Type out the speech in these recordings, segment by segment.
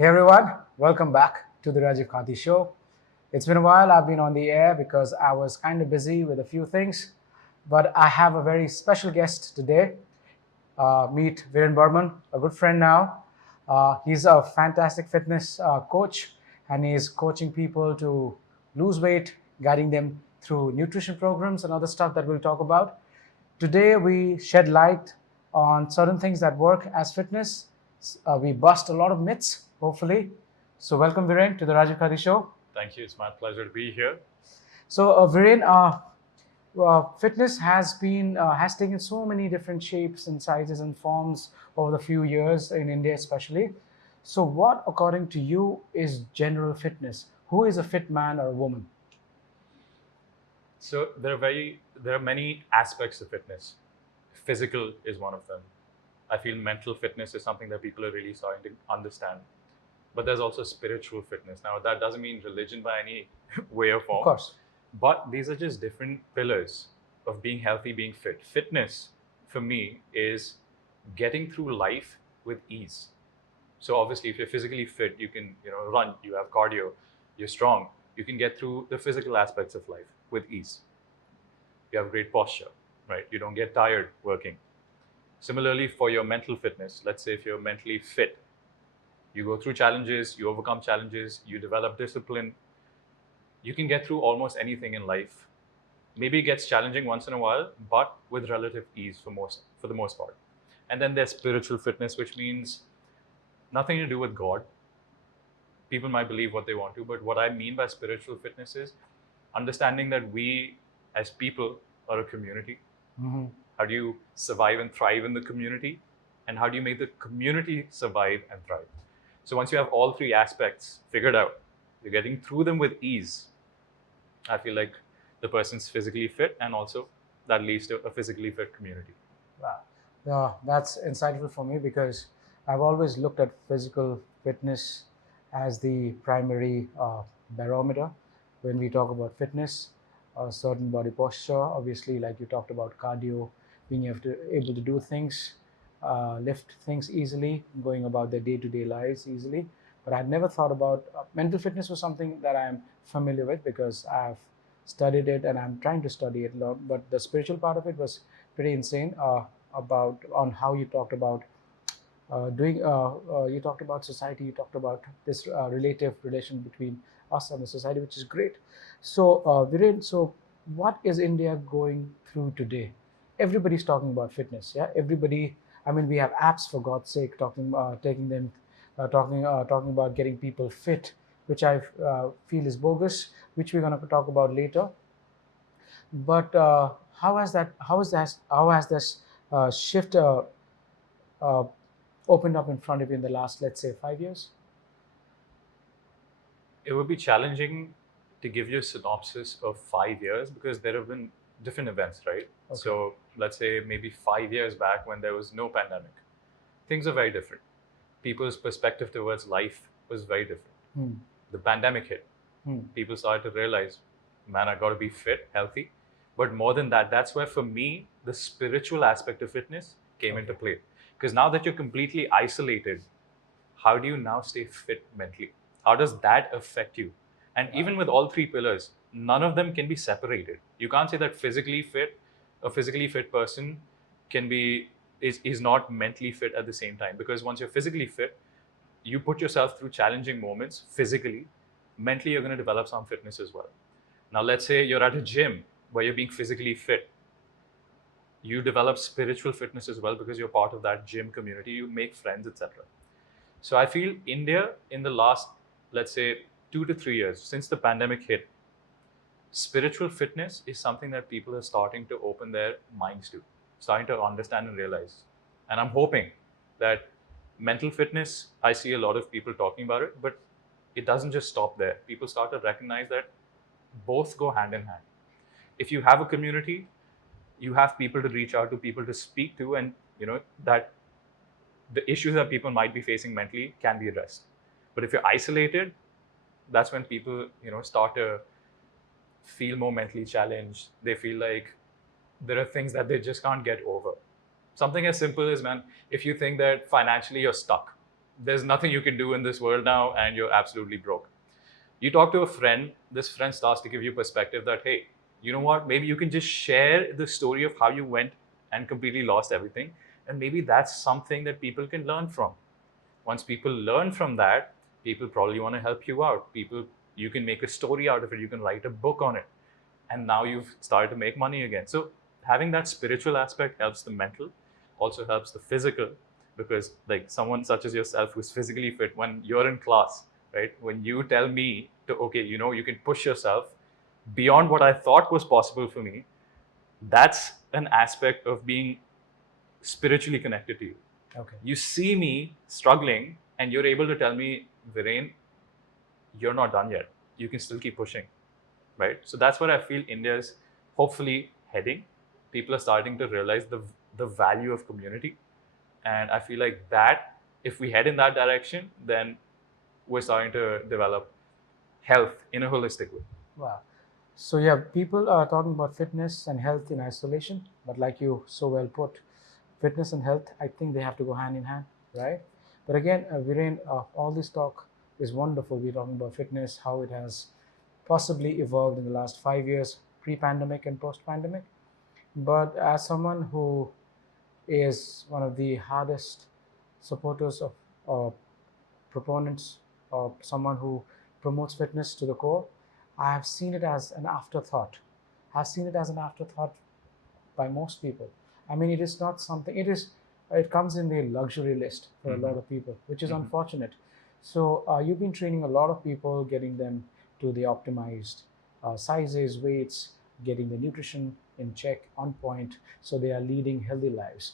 Hey everyone, welcome back to the Rajiv Khati Show. It's been a while I've been on the air because I was kind of busy with a few things, but I have a very special guest today. Meet Viren Barman, a good friend now. He's a fantastic fitness coach and he's coaching people to lose weight, guiding them through nutrition programs and other stuff that we'll talk about. Today, we shed light on certain things that work as fitness. We bust a lot of myths, hopefully. So, welcome, Viren, to the Rajiv Khati Show. Thank you. It's my pleasure to be here. So, Viren, fitness has taken so many different shapes and sizes and forms over the few years in India, especially. So, what, according to you, is general fitness? Who is a fit man or a woman? So there are many aspects of fitness. Physical is one of them. I feel mental fitness is something that people are really starting to understand. But there's also spiritual fitness. Now that doesn't mean religion by any way or form. Of course. But these are just different pillars of being healthy, being fit. Fitness for me is getting through life with ease. So obviously if you're physically fit, you can, run, you have cardio, you're strong, you can get through the physical aspects of life with ease. You have great posture, right? You don't get tired working. Similarly, for your mental fitness, let's say if you're mentally fit, you go through challenges, you overcome challenges, you develop discipline, you can get through almost anything in life. Maybe it gets challenging once in a while, but with relative ease for the most part. And then there's spiritual fitness, which means nothing to do with God. People might believe what they want to, but what I mean by spiritual fitness is understanding that we as people are a community. Mm-hmm. How do you survive and thrive in the community? And how do you make the community survive and thrive? So once you have all three aspects figured out, you're getting through them with ease. I feel like the person's physically fit, and also that leads to a physically fit community. Wow. That's insightful for me because I've always looked at physical fitness as the primary barometer when we talk about fitness. A certain body posture, obviously, like you talked about cardio, being able to do things, lift things easily, going about their day-to-day lives easily. But I'd never thought about mental fitness was something that I'm familiar with because I've studied it and I'm trying to study it a lot. But the spiritual part of it was pretty insane. About on how you talked about you talked about society, you talked about this relative relation between us and the society, which is great. So, Viren, so what is India going through today? Everybody's talking about fitness, yeah. Everybody. I mean, we have apps for God's sake, talking about getting people fit, which I feel is bogus, which we're going to talk about later. But how has that? How has this shift uh, opened up in front of you in the last, let's say, 5 years? It would be challenging to give you a synopsis of 5 years because there have been different events, right? Okay. So let's say maybe 5 years back when there was no pandemic, things are very different. People's perspective towards life was very different. The pandemic hit. People started to realize, man, I got to be fit, healthy. But more than that, that's where for me, the spiritual aspect of fitness came into play. Because now that you're completely isolated, how do you now stay fit mentally? How does that affect you? And even with all three pillars, none of them can be separated. You can't say that a physically fit person is not mentally fit at the same time. Because once you're physically fit, you put yourself through challenging moments physically. Mentally, you're going to develop some fitness as well. Now, let's say you're at a gym where you're being physically fit. You develop spiritual fitness as well because you're part of that gym community. You make friends, etc. So I feel India in the last, let's say, 2 to 3 years since the pandemic hit, spiritual fitness is something that people are starting to open their minds to, starting to understand and realize. And I'm hoping that mental fitness, I see a lot of people talking about it, but it doesn't just stop there. People start to recognize that both go hand in hand. If you have a community, you have people to reach out to, people to speak to, and that the issues that people might be facing mentally can be addressed. But if you're isolated, that's when people start to feel more mentally challenged. They feel like there are things that they just can't get over. Something as simple as, man, if you think that financially you're stuck, there's nothing you can do in this world now and you're absolutely broke. You talk to a friend, this friend starts to give you perspective that, hey, you know what, maybe you can just share the story of how you went and completely lost everything. And maybe that's something that people can learn from. Once people learn from that, people probably want to help you out. You can make a story out of it, you can write a book on it. And now you've started to make money again. So having that spiritual aspect helps the mental, also helps the physical, because like someone such as yourself who's physically fit, when you're in class, right, when you tell me to, okay, you can push yourself beyond what I thought was possible for me, that's an aspect of being spiritually connected to you. Okay. You see me struggling and you're able to tell me, Viren, you're not done yet. You can still keep pushing, right? So that's where I feel India is hopefully heading. People are starting to realize the value of community. And I feel like that, if we head in that direction, then we're starting to develop health in a holistic way. Wow. So yeah, people are talking about fitness and health in isolation, but like you so well put, fitness and health, I think they have to go hand in hand, right? But again, Viren, all this talk is wonderful. We're talking about fitness, how it has possibly evolved in the last 5 years, pre-pandemic and post-pandemic. But as someone who is one of the hardest supporters of proponents or someone who promotes fitness to the core, I have seen it as an afterthought. I've seen it as an afterthought by most people. I mean, it is not something, it comes in the luxury list for a lot of people, which is unfortunate. So you've been training a lot of people, getting them to the optimized sizes, weights, getting the nutrition in check, on point, so they are leading healthy lives.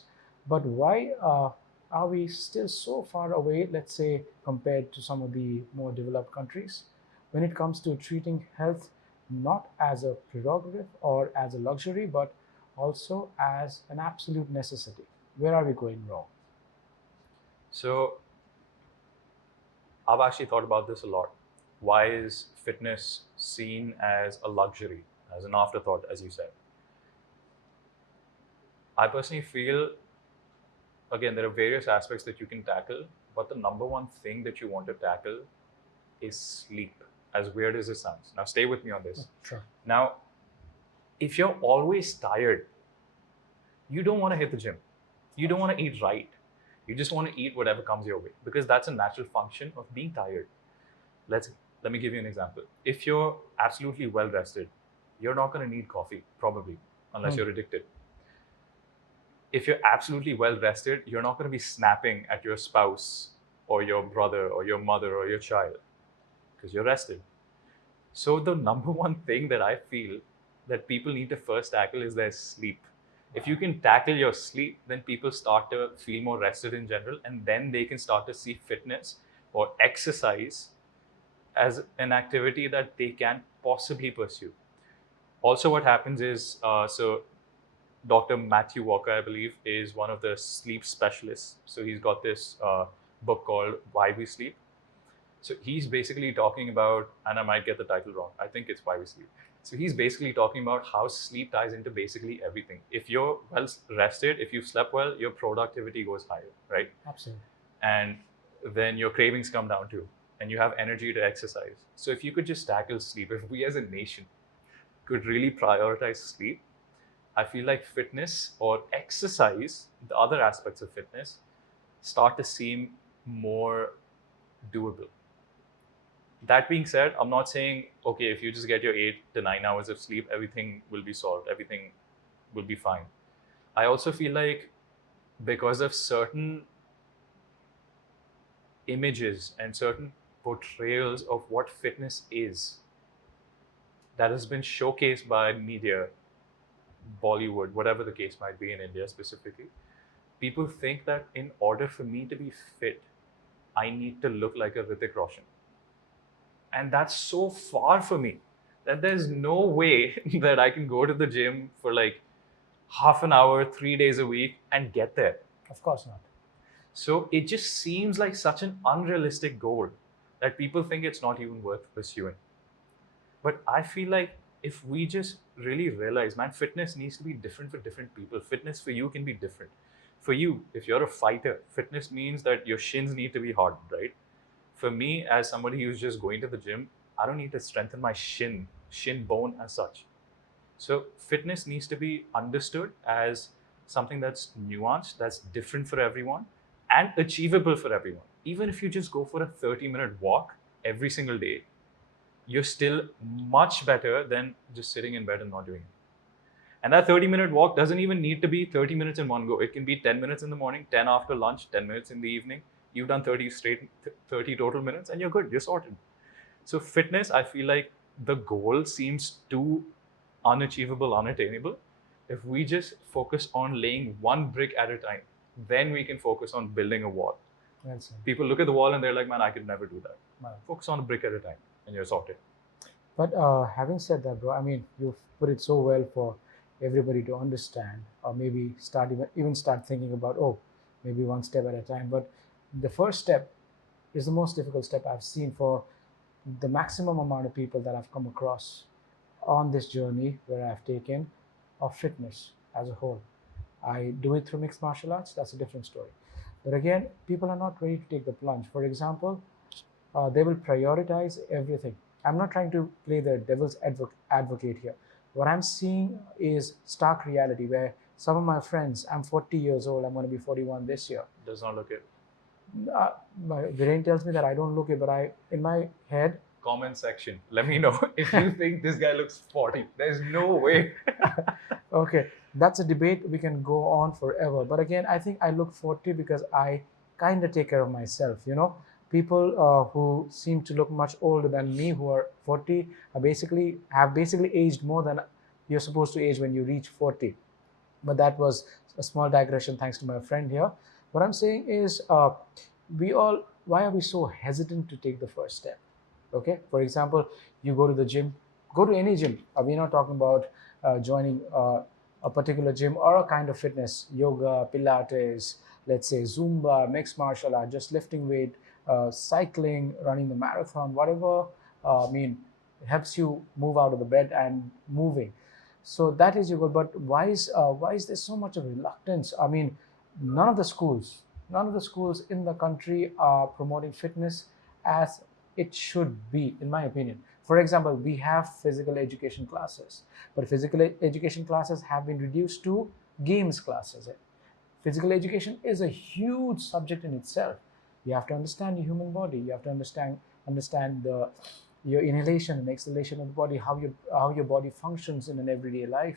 But why are we still so far away, let's say, compared to some of the more developed countries, when it comes to treating health not as a prerogative or as a luxury, but also as an absolute necessity? Where are we going wrong? So I've actually thought about this a lot. Why is fitness seen as a luxury, as an afterthought, as you said? I personally feel, again, there are various aspects that you can tackle, but the number one thing that you want to tackle is sleep, as weird as it sounds. Now, stay with me on this. Sure. Now, if you're always tired, you don't want to hit the gym. You don't want to eat right. You just want to eat whatever comes your way, because that's a natural function of being tired. Let me give you an example. If you're absolutely well rested, you're not going to need coffee, probably, unless you're addicted. If you're absolutely well rested, you're not going to be snapping at your spouse or your brother or your mother or your child, because you're rested. So the number one thing that I feel that people need to first tackle is their sleep. If you can tackle your sleep, then people start to feel more rested in general, and then they can start to see fitness or exercise as an activity that they can possibly pursue. Also, what happens is, so Dr. Matthew Walker, I believe, is one of the sleep specialists. So he's got this book called Why We Sleep. So he's basically talking about, and I might get the title wrong, I think it's Why We Sleep. So he's basically talking about how sleep ties into basically everything. If you're well rested, if you've slept well, your productivity goes higher, right? Absolutely. And then your cravings come down too, and you have energy to exercise. So if you could just tackle sleep, if we as a nation could really prioritize sleep, I feel like fitness or exercise, the other aspects of fitness, start to seem more doable. That being said, I'm not saying, okay, if you just get your 8 to 9 hours of sleep, everything will be solved, everything will be fine. I also feel like because of certain images and certain portrayals of what fitness is that has been showcased by media, Bollywood, whatever the case might be in India specifically, people think that in order for me to be fit, I need to look like a Hrithik Roshan. And that's so far for me that there's no way that I can go to the gym for like half an hour, 3 days a week and get there. Of course not. So it just seems like such an unrealistic goal that people think it's not even worth pursuing. But I feel like if we just really realize, man, fitness needs to be different for different people. Fitness for you can be different. For you, if you're a fighter, fitness means that your shins need to be hardened, right? For me, as somebody who's just going to the gym, I don't need to strengthen my shin bone as such. So fitness needs to be understood as something that's nuanced, that's different for everyone, and achievable for everyone. Even if you just go for a 30-minute walk every single day, you're still much better than just sitting in bed and not doing it. And that 30-minute walk doesn't even need to be 30 minutes in one go. It can be 10 minutes in the morning, 10 after lunch, 10 minutes in the evening. You've done 30 total minutes and you're good, you're sorted. So fitness, I feel like the goal seems too unachievable, unattainable. If we just focus on laying one brick at a time, then we can focus on building a wall. Yes, People look at the wall and they're like, man, I could never do that. wow. Focus on a brick at a time and you're sorted. But having said that, bro, I mean, you've put it so well for everybody to understand, or maybe even start thinking about, oh, maybe one step at a time. But the first step is the most difficult step I've seen for the maximum amount of people that I've come across on this journey where I've taken of fitness as a whole. I do it through mixed martial arts, that's a different story. But again, people are not ready to take the plunge. For example, they will prioritize everything. I'm not trying to play the devil's advocate here. What I'm seeing is stark reality where some of my friends, I'm 40 years old, I'm going to be 41 this year. Does not look it. My brain tells me that I don't look it, but in my head. Comment section. Let me know if you think this guy looks 40. There's no way. Okay, that's a debate we can go on forever. But again, I think I look 40 because I kind of take care of myself, you know. People who seem to look much older than me, who are 40, have basically aged more than you're supposed to age when you reach 40. But that was a small digression thanks to my friend here. What I'm saying is, why are we so hesitant to take the first step? Okay, for example, you go to the gym, go to any gym. We're not talking about joining a particular gym or a kind of fitness, yoga, Pilates, let's say Zumba, mixed martial art, just lifting weight, cycling, running the marathon, whatever, helps you move out of the bed and moving. So that is your goal. But why is there so much of reluctance? I mean, none of the schools in the country are promoting fitness as it should be, in my opinion. For example, we have physical education classes, but physical education classes have been reduced to games classes. Physical education is a huge subject in itself. You have to understand your human body. You have to understand your inhalation and exhalation of the body, how your body functions in an everyday life.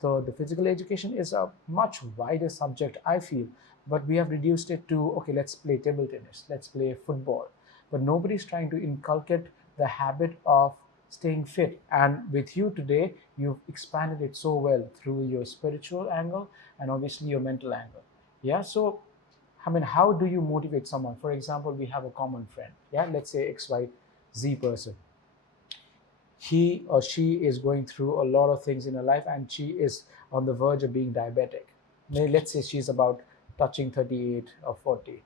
So the physical education is a much wider subject, I feel, but we have reduced it to, okay, let's play table tennis, let's play football. But nobody's trying to inculcate the habit of staying fit. And with you today, you've expanded it so well through your spiritual angle and obviously your mental angle. Yeah, so I mean, how do you motivate someone? For example, we have a common friend, yeah, let's say XYZ person. He or she is going through a lot of things in her life and she is on the verge of being diabetic. Let's say she's about touching 38 or 40,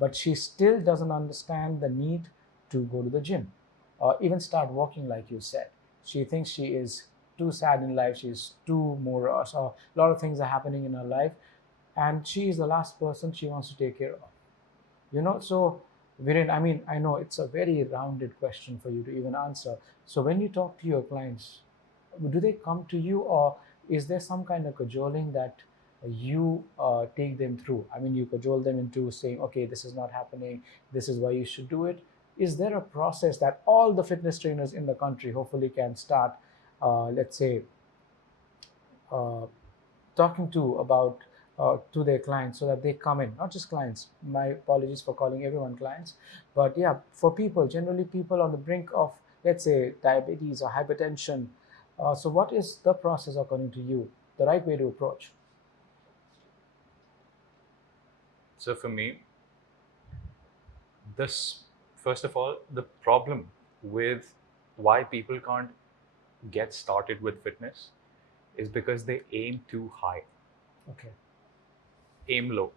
but she still doesn't understand the need to go to the gym or even start walking, like you said. She thinks she is too sad in life, she's too morose, or a lot of things are happening in her life, and she is the last person she wants to take care of. You know, so Viren, I mean, I know it's a very rounded question for you to even answer. So when you talk to your clients, do they come to you, or is there some kind of cajoling that you take them through? I mean, you cajole them into saying, okay, this is not happening, this is why you should do it. Is there a process that all the fitness trainers in the country hopefully can start, let's say, talking to about to their clients, so that they come in, not just clients, my apologies for calling everyone clients, but yeah, for people, generally people on the brink of, let's say, diabetes or hypertension. So what is the process, according to you, the right way to approach? So for me, first of all, the problem with why people can't get started with fitness is because they aim too high. Okay. Aim low,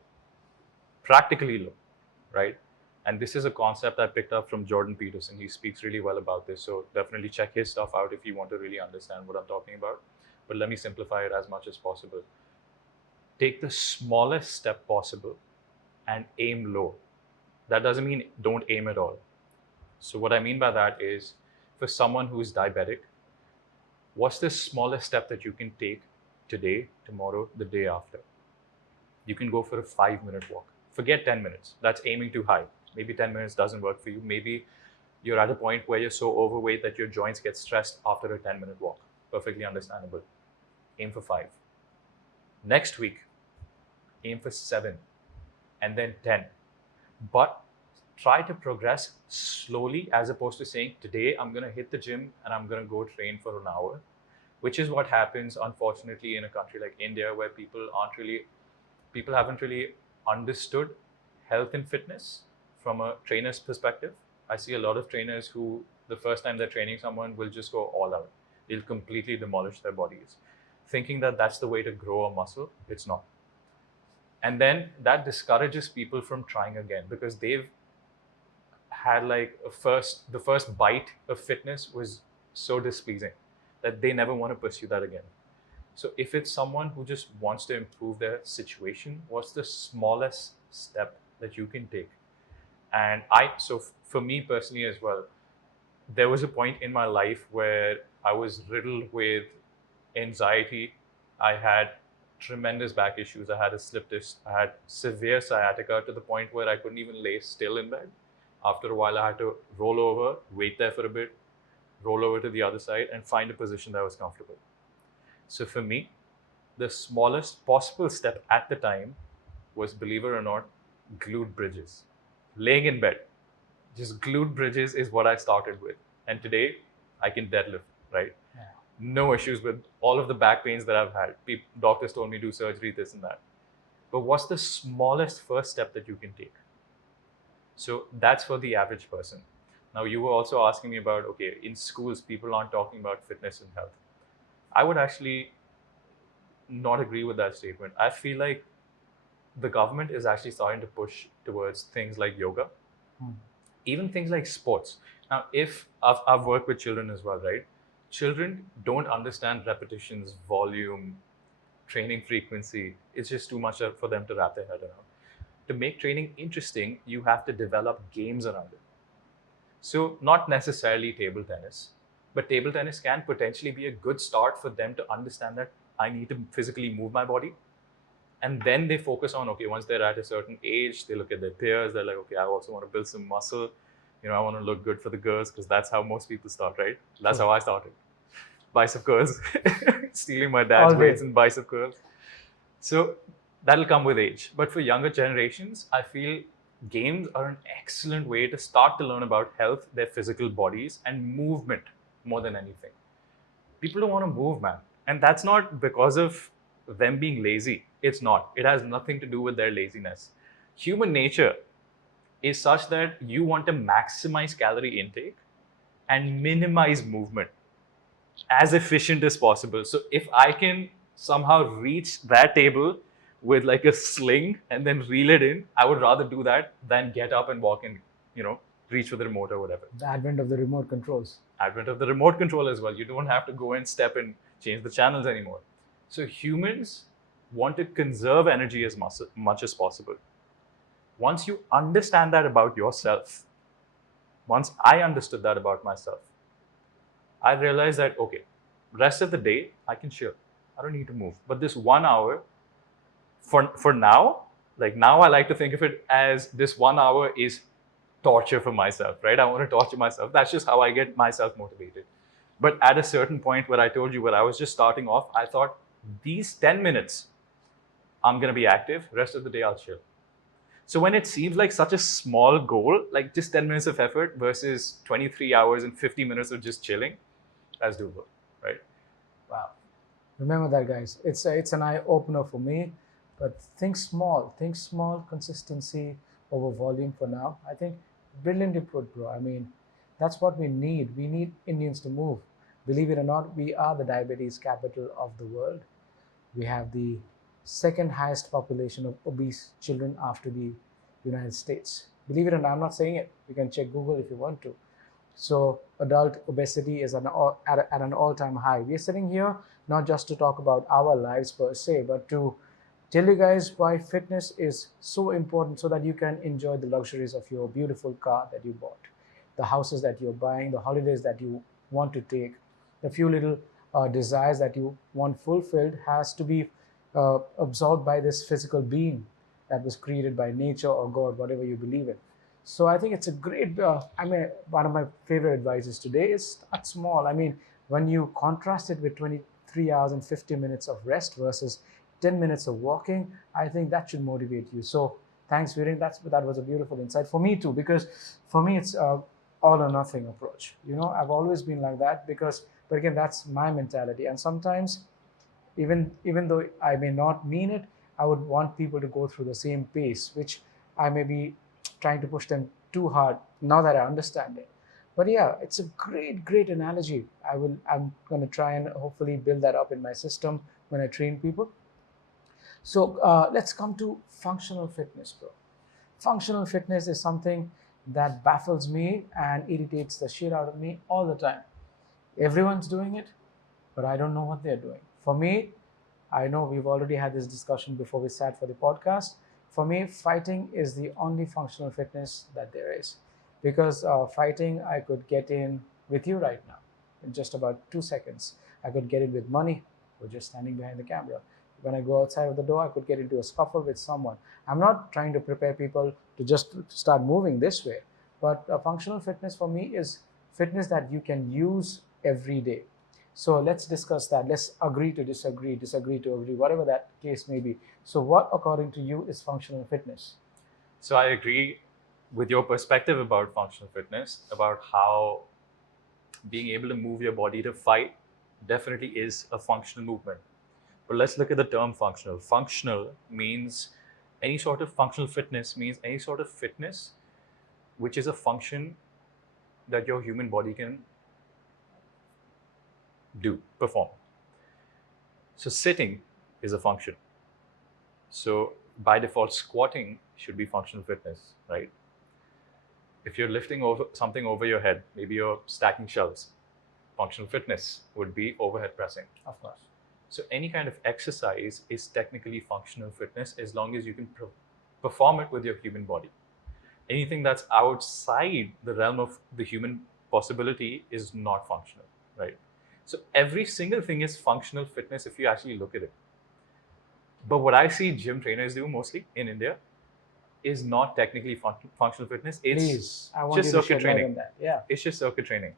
practically low, right? And this is a concept I picked up from Jordan Peterson. He speaks really well about this, so definitely check his stuff out if you want to really understand what I'm talking about. But let me simplify it as much as possible. take the smallest step possible and aim low. That doesn't mean don't aim at all. So what I mean by that is, for someone who's diabetic, what's the smallest step that you can take today, tomorrow, the day after? You can go for a 5-minute walk. Forget 10 minutes. That's aiming too high. Maybe 10 minutes doesn't work for you. Maybe you're at a point where you're so overweight that your joints get stressed after a 10-minute walk. Perfectly understandable. Aim for 5. Next week, aim for 7, and then 10. But try to progress slowly, as opposed to saying, today I'm going to hit the gym and I'm going to go train for an hour, which is what happens, unfortunately, in a country like India, where people haven't really understood health and fitness from a trainer's perspective. I see a lot of trainers who, the first time they're training someone, will just go all out. They'll completely demolish their bodies, thinking that that's the way to grow a muscle. It's not. And then that discourages people from trying again, because they've had like the first bite of fitness was so displeasing that they never want to pursue that again. So if it's someone who just wants to improve their situation, what's the smallest step that you can take? And so for me personally as well, there was a point in my life where I was riddled with anxiety. I had tremendous back issues. I had a slip disc. I had severe sciatica, to the point where I couldn't even lay still in bed. After a while, I had to roll over, wait there for a bit, roll over to the other side, and find a position that was comfortable. So for me, the smallest possible step at the time was, believe it or not, glute bridges. Laying in bed, just glute bridges is what I started with. And today, I can deadlift, right? Yeah. No issues with all of the back pains that I've had. Doctors told me do surgery, this and that. But what's the smallest first step that you can take? So that's for the average person. Now, you were also asking me about, okay, in schools, people aren't talking about fitness and health. I would actually not agree with that statement. I feel like the government is actually starting to push towards things like yoga, even things like sports. Now, if I've worked with children as well, right? Children don't understand repetitions, volume, training frequency. It's just too much for them to wrap their head around. To make training interesting, you have to develop games around it. So not necessarily table tennis, but table tennis can potentially be a good start for them to understand that I need to physically move my body. And then they focus on, okay, once they're at a certain age, they look at their peers, they're like, okay, I also want to build some muscle. I want to look good for the girls, because that's how most people start, right? That's how I started. Bicep curls, stealing my dad's weights and bicep curls. So that'll come with age. But for younger generations, I feel games are an excellent way to start to learn about health, their physical bodies, and movement more than anything. People don't want to move, man. And that's not because of them being lazy. It's not. It has nothing to do with their laziness. Human nature is such that you want to maximize calorie intake and minimize movement as efficient as possible. So if I can somehow reach that table with like a sling and then reel it in, I would rather do that than get up and walk and, reach for the remote or whatever. The advent of the remote controls. Advent of the remote control as well. You don't have to go and step and change the channels anymore. So humans want to conserve energy as much as possible. Once you understand that about yourself, once I understood that about myself, I realized that, okay, rest of the day, I can chill. I don't need to move. But this 1 hour, for now, like now I like to think of it as this 1 hour is torture for myself, right? I want to torture myself. That's just how I get myself motivated. But at a certain point where I told you, where I was just starting off, I thought, these 10 minutes, I'm going to be active. Rest of the day, I'll chill. So when it seems like such a small goal, like just 10 minutes of effort versus 23 hours and 50 minutes of just chilling, that's doable, right? Wow. Remember that, guys. It's an eye-opener for me. But think small, consistency over volume for now. I think brilliant input, bro. I mean, that's what we need. We need Indians to move. Believe it or not, we are the diabetes capital of the world. We have the second highest population of obese children after the United States. Believe it or not, I'm not saying it. You can check Google if you want to. So adult obesity is at an all-time high. We are sitting here not just to talk about our lives per se, but to tell you guys why fitness is so important so that you can enjoy the luxuries of your beautiful car that you bought, the houses that you're buying, the holidays that you want to take, the few little desires that you want fulfilled has to be absorbed by this physical being that was created by nature or God, whatever you believe in. So I think it's a great, one of my favorite advices today is start small. I mean, when you contrast it with 23 hours and 50 minutes of rest versus 10 minutes of walking, I think that should motivate you. So thanks, Viren. That was a beautiful insight for me too, because for me, it's all or nothing approach. I've always been like that but again, that's my mentality. And sometimes, even though I may not mean it, I would want people to go through the same pace, which I may be trying to push them too hard now that I understand it. But yeah, it's a great analogy. I'm going to try and hopefully build that up in my system when I train people. So let's come to functional fitness, bro. Functional fitness is something that baffles me and irritates the shit out of me all the time. Everyone's doing it, but I don't know what they're doing. For me, I know we've already had this discussion before we sat for the podcast. For me, fighting is the only functional fitness that there is. Because fighting, I could get in with you right now in just about 2 seconds. I could get in with money. We're just standing behind the camera. When I go outside of the door, I could get into a scuffle with someone. I'm not trying to prepare people to just start moving this way. But functional fitness for me is fitness that you can use every day. So let's discuss that. Let's agree to disagree, disagree to agree, whatever that case may be. So what, according to you, is functional fitness? So I agree with your perspective about functional fitness, about how being able to move your body to fight definitely is a functional movement. But let's look at the term functional. Functional means any sort of functional fitness means any sort of fitness which is a function that your human body can perform. So sitting is a function. So by default, squatting should be functional fitness, right? If you're lifting something over your head, maybe you're stacking shelves, functional fitness would be overhead pressing. Of course. So any kind of exercise is technically functional fitness as long as you can perform it with your human body. Anything that's outside the realm of the human possibility is not functional, right? So every single thing is functional fitness if you actually look at it. But what I see gym trainers do mostly in India is not technically functional fitness. It's just circuit training. Yeah. It's just circuit training.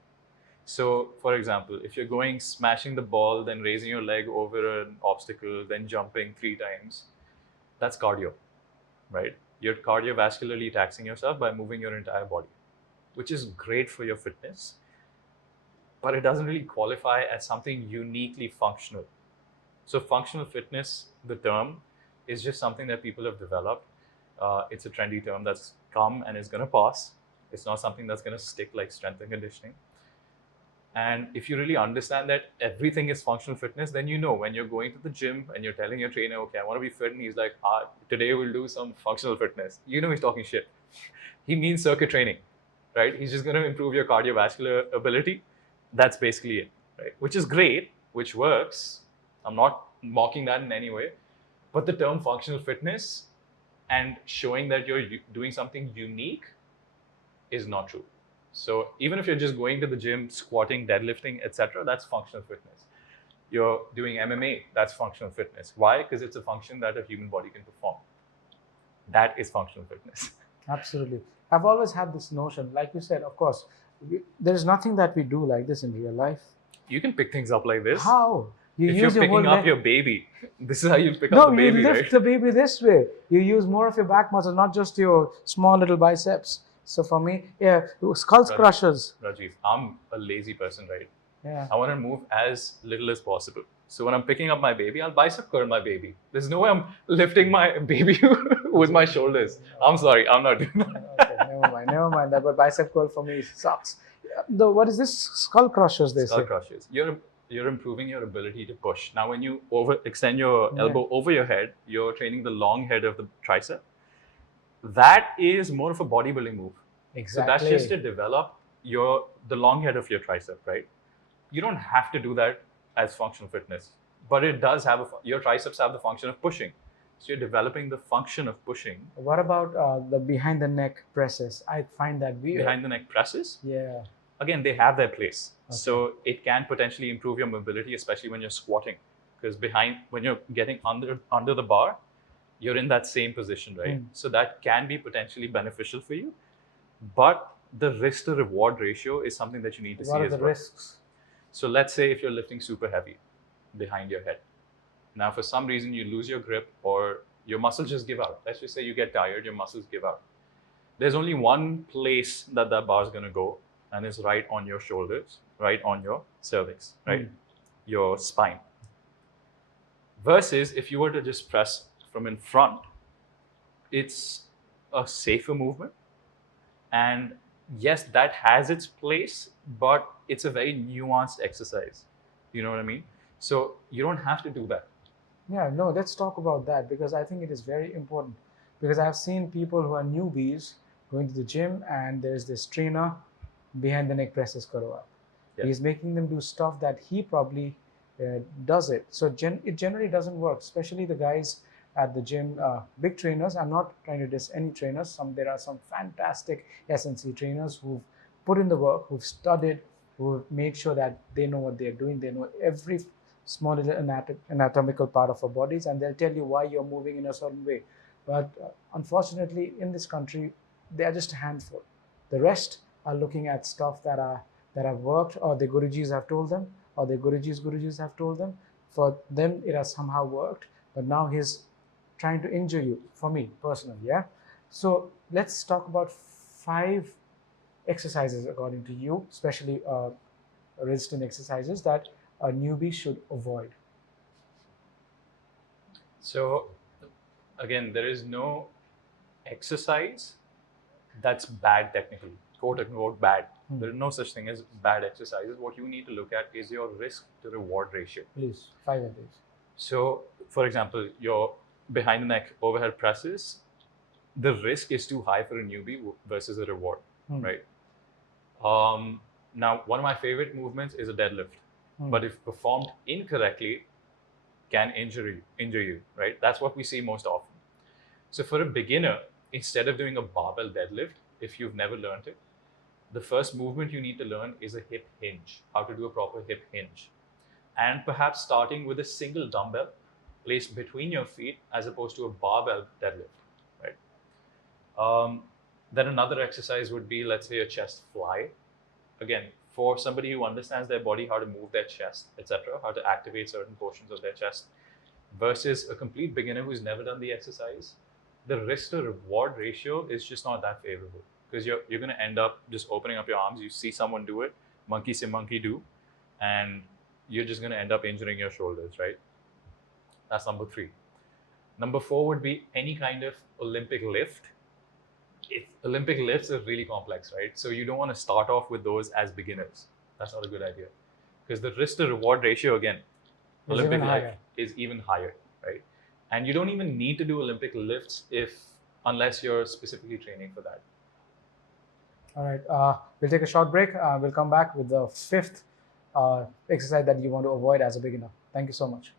So, for example, if you're going smashing the ball, then raising your leg over an obstacle, then jumping 3 times, that's cardio, right? You're cardiovascularly taxing yourself by moving your entire body, which is great for your fitness, but it doesn't really qualify as something uniquely functional. So functional fitness, the term, is just something that people have developed. It's a trendy term that's come and is going to pass. It's not something that's going to stick like strength and conditioning. And if you really understand that everything is functional fitness, then you know when you're going to the gym and you're telling your trainer, okay, I want to be fit, and he's like, today we'll do some functional fitness. You know he's talking shit. He means circuit training, right? He's just going to improve your cardiovascular ability. That's basically it, right? Which is great, which works. I'm not mocking that in any way. But the term functional fitness and showing that you're doing something unique is not true. So even if you're just going to the gym, squatting, deadlifting, etc., that's functional fitness. You're doing MMA, that's functional fitness. Why? Because it's a function that a human body can perform. That is functional fitness. Absolutely. I've always had this notion, like you said, of course, there's nothing that we do like this in real life. You can pick things up like this. How? If you're picking up your baby, this is how you pick up the baby, right? No, you lift the baby this way. You use more of your back muscle, not just your small little biceps. So for me, yeah, skull crushers. Rajiv, I'm a lazy person, right? Yeah. I want to move as little as possible. So when I'm picking up my baby, I'll bicep curl my baby. There's no way I'm lifting my baby with my shoulders. I'm sorry, I'm not doing that. Okay, never mind that. But bicep curl for me sucks. What is this? Skull crushers, they say. Skull crushers. You're improving your ability to push. Now, when you extend your elbow over your head, you're training the long head of the tricep. That is more of a bodybuilding move. Exactly. So that's just to develop the long head of your tricep, right? You don't have to do that as functional fitness, but it does have your triceps have the function of pushing. So you're developing the function of pushing. What about the behind the neck presses? I find that weird. Behind the neck presses? Yeah. Again, they have their place. Okay. So it can potentially improve your mobility, especially when you're squatting. Because when you're getting under the bar, you're in that same position, right? So that can be potentially beneficial for you. But the risk to reward ratio is something that you need to see as well. What are the risks? So let's say if you're lifting super heavy behind your head. Now, for some reason, you lose your grip or your muscles just give out. Let's just say you get tired, your muscles give out. There's only one place that bar is going to go, and it's right on your shoulders, right on your cervix, right? Your spine. Versus if you were to just press from in front, it's a safer movement. And yes, that has its place, but it's a very nuanced exercise. You know what I mean? So you don't have to do that. Yeah, no, let's talk about that because I think it is very important. Because I've seen people who are newbies going to the gym and there's this trainer behind the neck presses karo aap. Yeah. He's making them do stuff that he probably does it. So it generally doesn't work, especially the guys at the gym, big trainers. I'm not trying to diss any trainers. There are some fantastic SNC trainers who've put in the work, who've studied, who've made sure that they know what they're doing. They know every small little anatomical part of our bodies, and they'll tell you why you're moving in a certain way. But unfortunately, in this country, they are just a handful. The rest are looking at stuff that have worked, or the Gurujis have told them, or the Gurujis have told them. For them, it has somehow worked, but now he's trying to injure you, for me personally, yeah? So let's talk about 5 exercises according to you, especially resistant exercises that a newbie should avoid. So again, there is no exercise that's bad technically, quote unquote bad. There is no such thing as bad exercises. What you need to look at is your risk to reward ratio. Please, 5 of these. So for example, your behind the neck overhead presses, the risk is too high for a newbie versus a reward, right? Now, one of my favorite movements is a deadlift, but if performed incorrectly, can injure you, right? That's what we see most often. So for a beginner, instead of doing a barbell deadlift, if you've never learned it, the first movement you need to learn is a hip hinge, how to do a proper hip hinge. And perhaps starting with a single dumbbell placed between your feet as opposed to a barbell deadlift, right? Then another exercise would be, let's say, a chest fly. Again, for somebody who understands their body, how to move their chest, etc., how to activate certain portions of their chest, versus a complete beginner who's never done the exercise, the risk to reward ratio is just not that favorable, because you're going to end up just opening up your arms. You see someone do it, monkey see monkey do, and you're just going to end up injuring your shoulders, right? That's number 3. Number 4 would be any kind of Olympic lift. Olympic lifts are really complex, right? So you don't want to start off with those as beginners. That's not a good idea, because the risk to reward ratio, again, Olympic lift is even higher, right? And you don't even need to do Olympic lifts unless you're specifically training for that. All right, we'll take a short break. We'll come back with the 5th exercise that you want to avoid as a beginner. Thank you so much.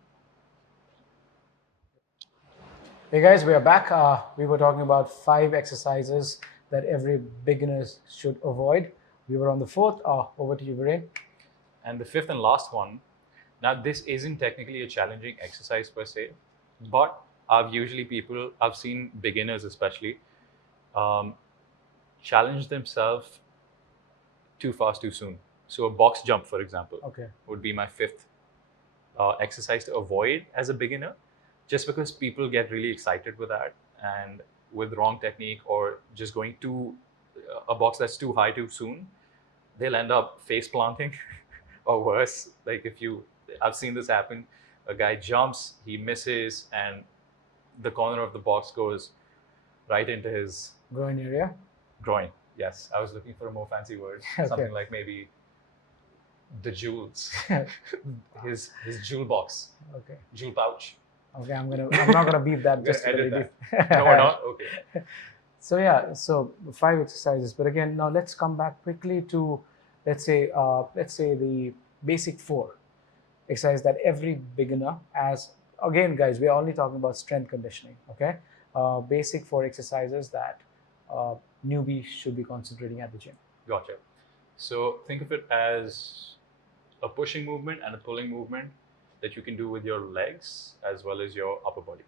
Hey guys, we are back. We were talking about 5 exercises that every beginner should avoid. We were on the 4th. Over to you, Viren. And the 5th and last one. Now, this isn't technically a challenging exercise per se, but I've seen beginners especially challenge themselves too fast, too soon. So a box jump, for example, would be my 5th exercise to avoid as a beginner. Just because people get really excited with that, and with wrong technique or just going to a box that's too high too soon, they'll end up face planting or worse. Like I've seen this happen. A guy jumps, he misses, and the corner of the box goes right into his groin area. Groin. Yes, I was looking for a more fancy word. Something like maybe the jewels. his jewel box. Okay. Jewel pouch. Okay, I'm not gonna beep that. Just edit that. No, we're not. Okay. So yeah, so 5 exercises. But again, now let's come back quickly to let's say the basic 4 exercise that every beginner, as again, guys, we are only talking about strength conditioning, okay? Basic 4 exercises that newbie should be concentrating at the gym. Gotcha. So think of it as a pushing movement and a pulling movement that you can do with your legs as well as your upper body.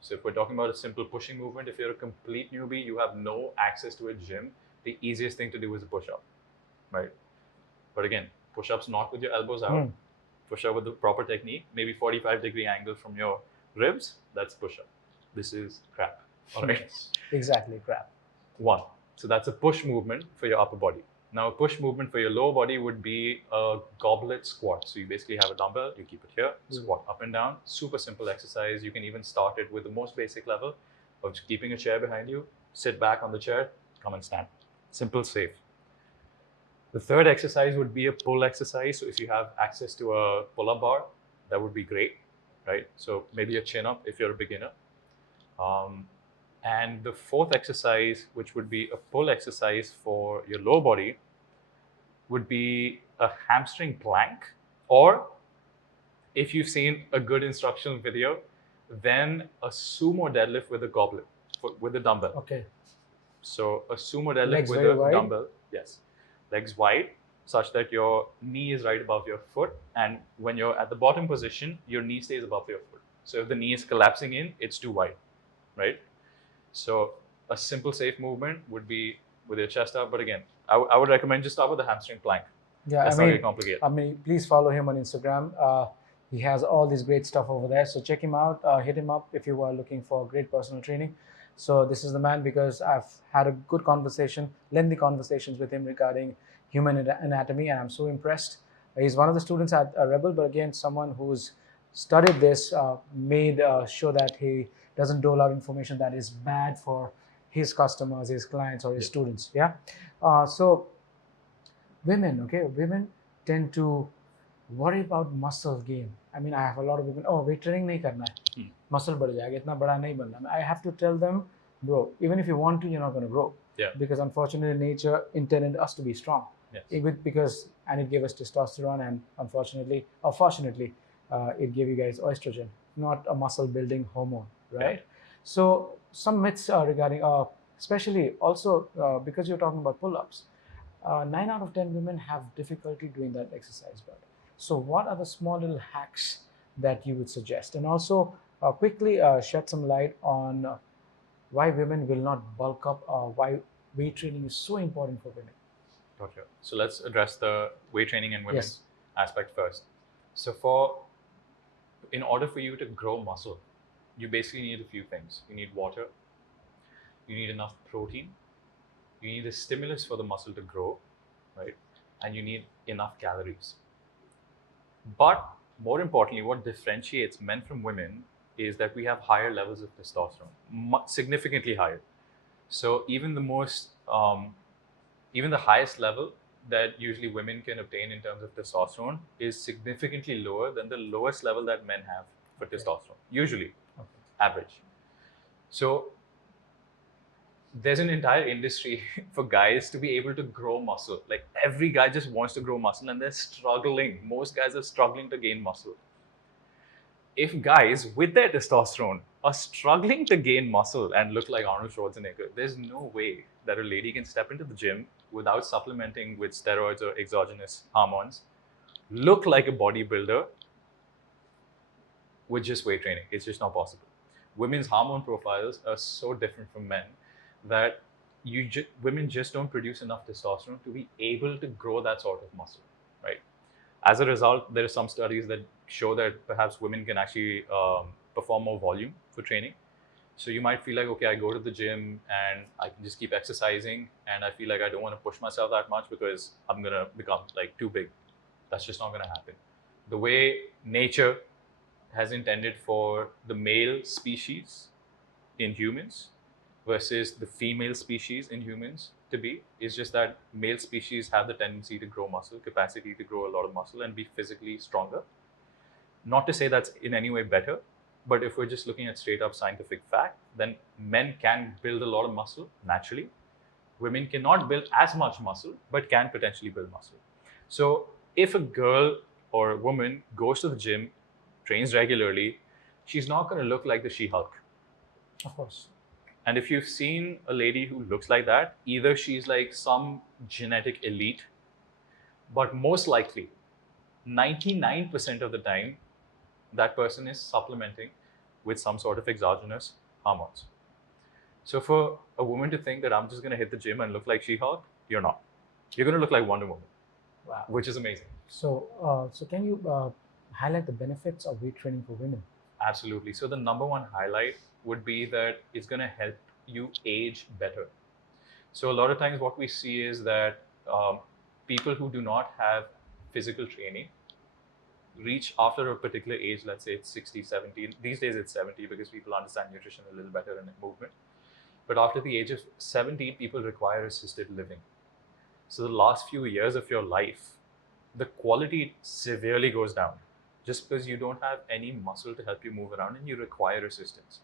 So if we're talking about a simple pushing movement, if you're a complete newbie, you have no access to a gym, the easiest thing to do is a push-up, right? But again, push-ups not with your elbows out, push-up with the proper technique, maybe 45-degree angle from your ribs, that's push-up. This is crap, all right? Exactly, crap. 1. So that's a push movement for your upper body. Now, a push movement for your lower body would be a goblet squat. So you basically have a dumbbell, you keep it here, squat up and down. Super simple exercise. You can even start it with the most basic level of just keeping a chair behind you, sit back on the chair, come and stand. Simple, safe. The third exercise would be a pull exercise. So if you have access to a pull-up bar, that would be great, right? So maybe a chin-up if you're a beginner. And the fourth exercise, which would be a pull exercise for your lower body, would be a hamstring plank. Or if you've seen a good instructional video, then a sumo deadlift with a goblet, with a dumbbell. Okay. So a sumo deadlift Legs with very a wide? dumbbell. Yes. Legs wide, such that your knee is right above your foot. And when you're at the bottom position, your knee stays above your foot. So if the knee is collapsing in, it's too wide, right? So a simple, safe movement would be with your chest up. But again, I would recommend just start with the hamstring plank. Yeah, That's not get complicated. I mean, please follow him on Instagram. He has all this great stuff over there. So check him out. Hit him up if you are looking for great personal training. So this is the man, because I've had a good conversation, lengthy conversations with him regarding human anatomy, and I'm so impressed. He's one of the students at Rebel, but again, someone who's studied this, made sure that he doesn't dole out information that is bad for his customers, his clients, or his students. Yeah. So women, okay, women tend to worry about muscle gain. I mean, I have a lot of women, oh, weight training nahi karna hai. Muscle बढ़ जाएगा, इतना बड़ा नहीं बनना. I have to tell them, bro, even if you want to, you're not going to grow. Yeah. Because unfortunately, nature intended us to be strong. Yes. And it gave us testosterone, and unfortunately, or fortunately, it gave you guys estrogen, not a muscle building hormone, right? So some myths regarding, especially also because you're talking about pull-ups, 9 out of 10 women have difficulty doing that exercise, but so what are the small little hacks that you would suggest? And also quickly shed some light on why women will not bulk up, why weight training is so important for women. Gotcha. So let's address the weight training and women aspect first. So in order for you to grow muscle, you basically need a few things. You need water, you need enough protein, you need a stimulus for the muscle to grow, right? And you need enough calories. But more importantly, what differentiates men from women is that we have higher levels of testosterone, significantly higher. So even the highest level that usually women can obtain in terms of testosterone is significantly lower than the lowest level that men have for testosterone, usually, average. So there's an entire industry for guys to be able to grow muscle. Like every guy just wants to grow muscle and they're struggling. Most guys are struggling to gain muscle. If guys with their testosterone are struggling to gain muscle and look like Arnold Schwarzenegger, there's no way that a lady can step into the gym without supplementing with steroids or exogenous hormones, look like a bodybuilder with just weight training. It's just not possible. Women's hormone profiles are so different from men that women just don't produce enough testosterone to be able to grow that sort of muscle, right? As a result, there are some studies that show that perhaps women can actually perform more volume for training. So you might feel like, okay, I go to the gym and I can just keep exercising and I feel like I don't want to push myself that much because I'm going to become like too big. That's just not going to happen. The way nature has intended for the male species in humans versus the female species in humans to be is just that male species have the tendency to grow muscle, capacity to grow a lot of muscle and be physically stronger. Not to say that's in any way better, but if we're just looking at straight up scientific fact, then men can build a lot of muscle naturally. Women cannot build as much muscle, but can potentially build muscle. So if a girl or a woman goes to the gym, trains regularly, she's not going to look like the She-Hulk. Of course. And if you've seen a lady who looks like that, either she's like some genetic elite, but most likely 99% of the time, that person is supplementing with some sort of exogenous hormones. So for a woman to think that I'm just going to hit the gym and look like She-Hulk, you're not. You're going to look like Wonder Woman. Wow. Which is amazing. So can you highlight the benefits of weight training for women? Absolutely. So the number one highlight would be that it's going to help you age better. So a lot of times what we see is that people who do not have physical training reach after a particular age, let's say it's 60, 70. These days it's 70 because people understand nutrition a little better and movement. But after the age of 70, people require assisted living. So the last few years of your life, the quality severely goes down just because you don't have any muscle to help you move around and you require assistance.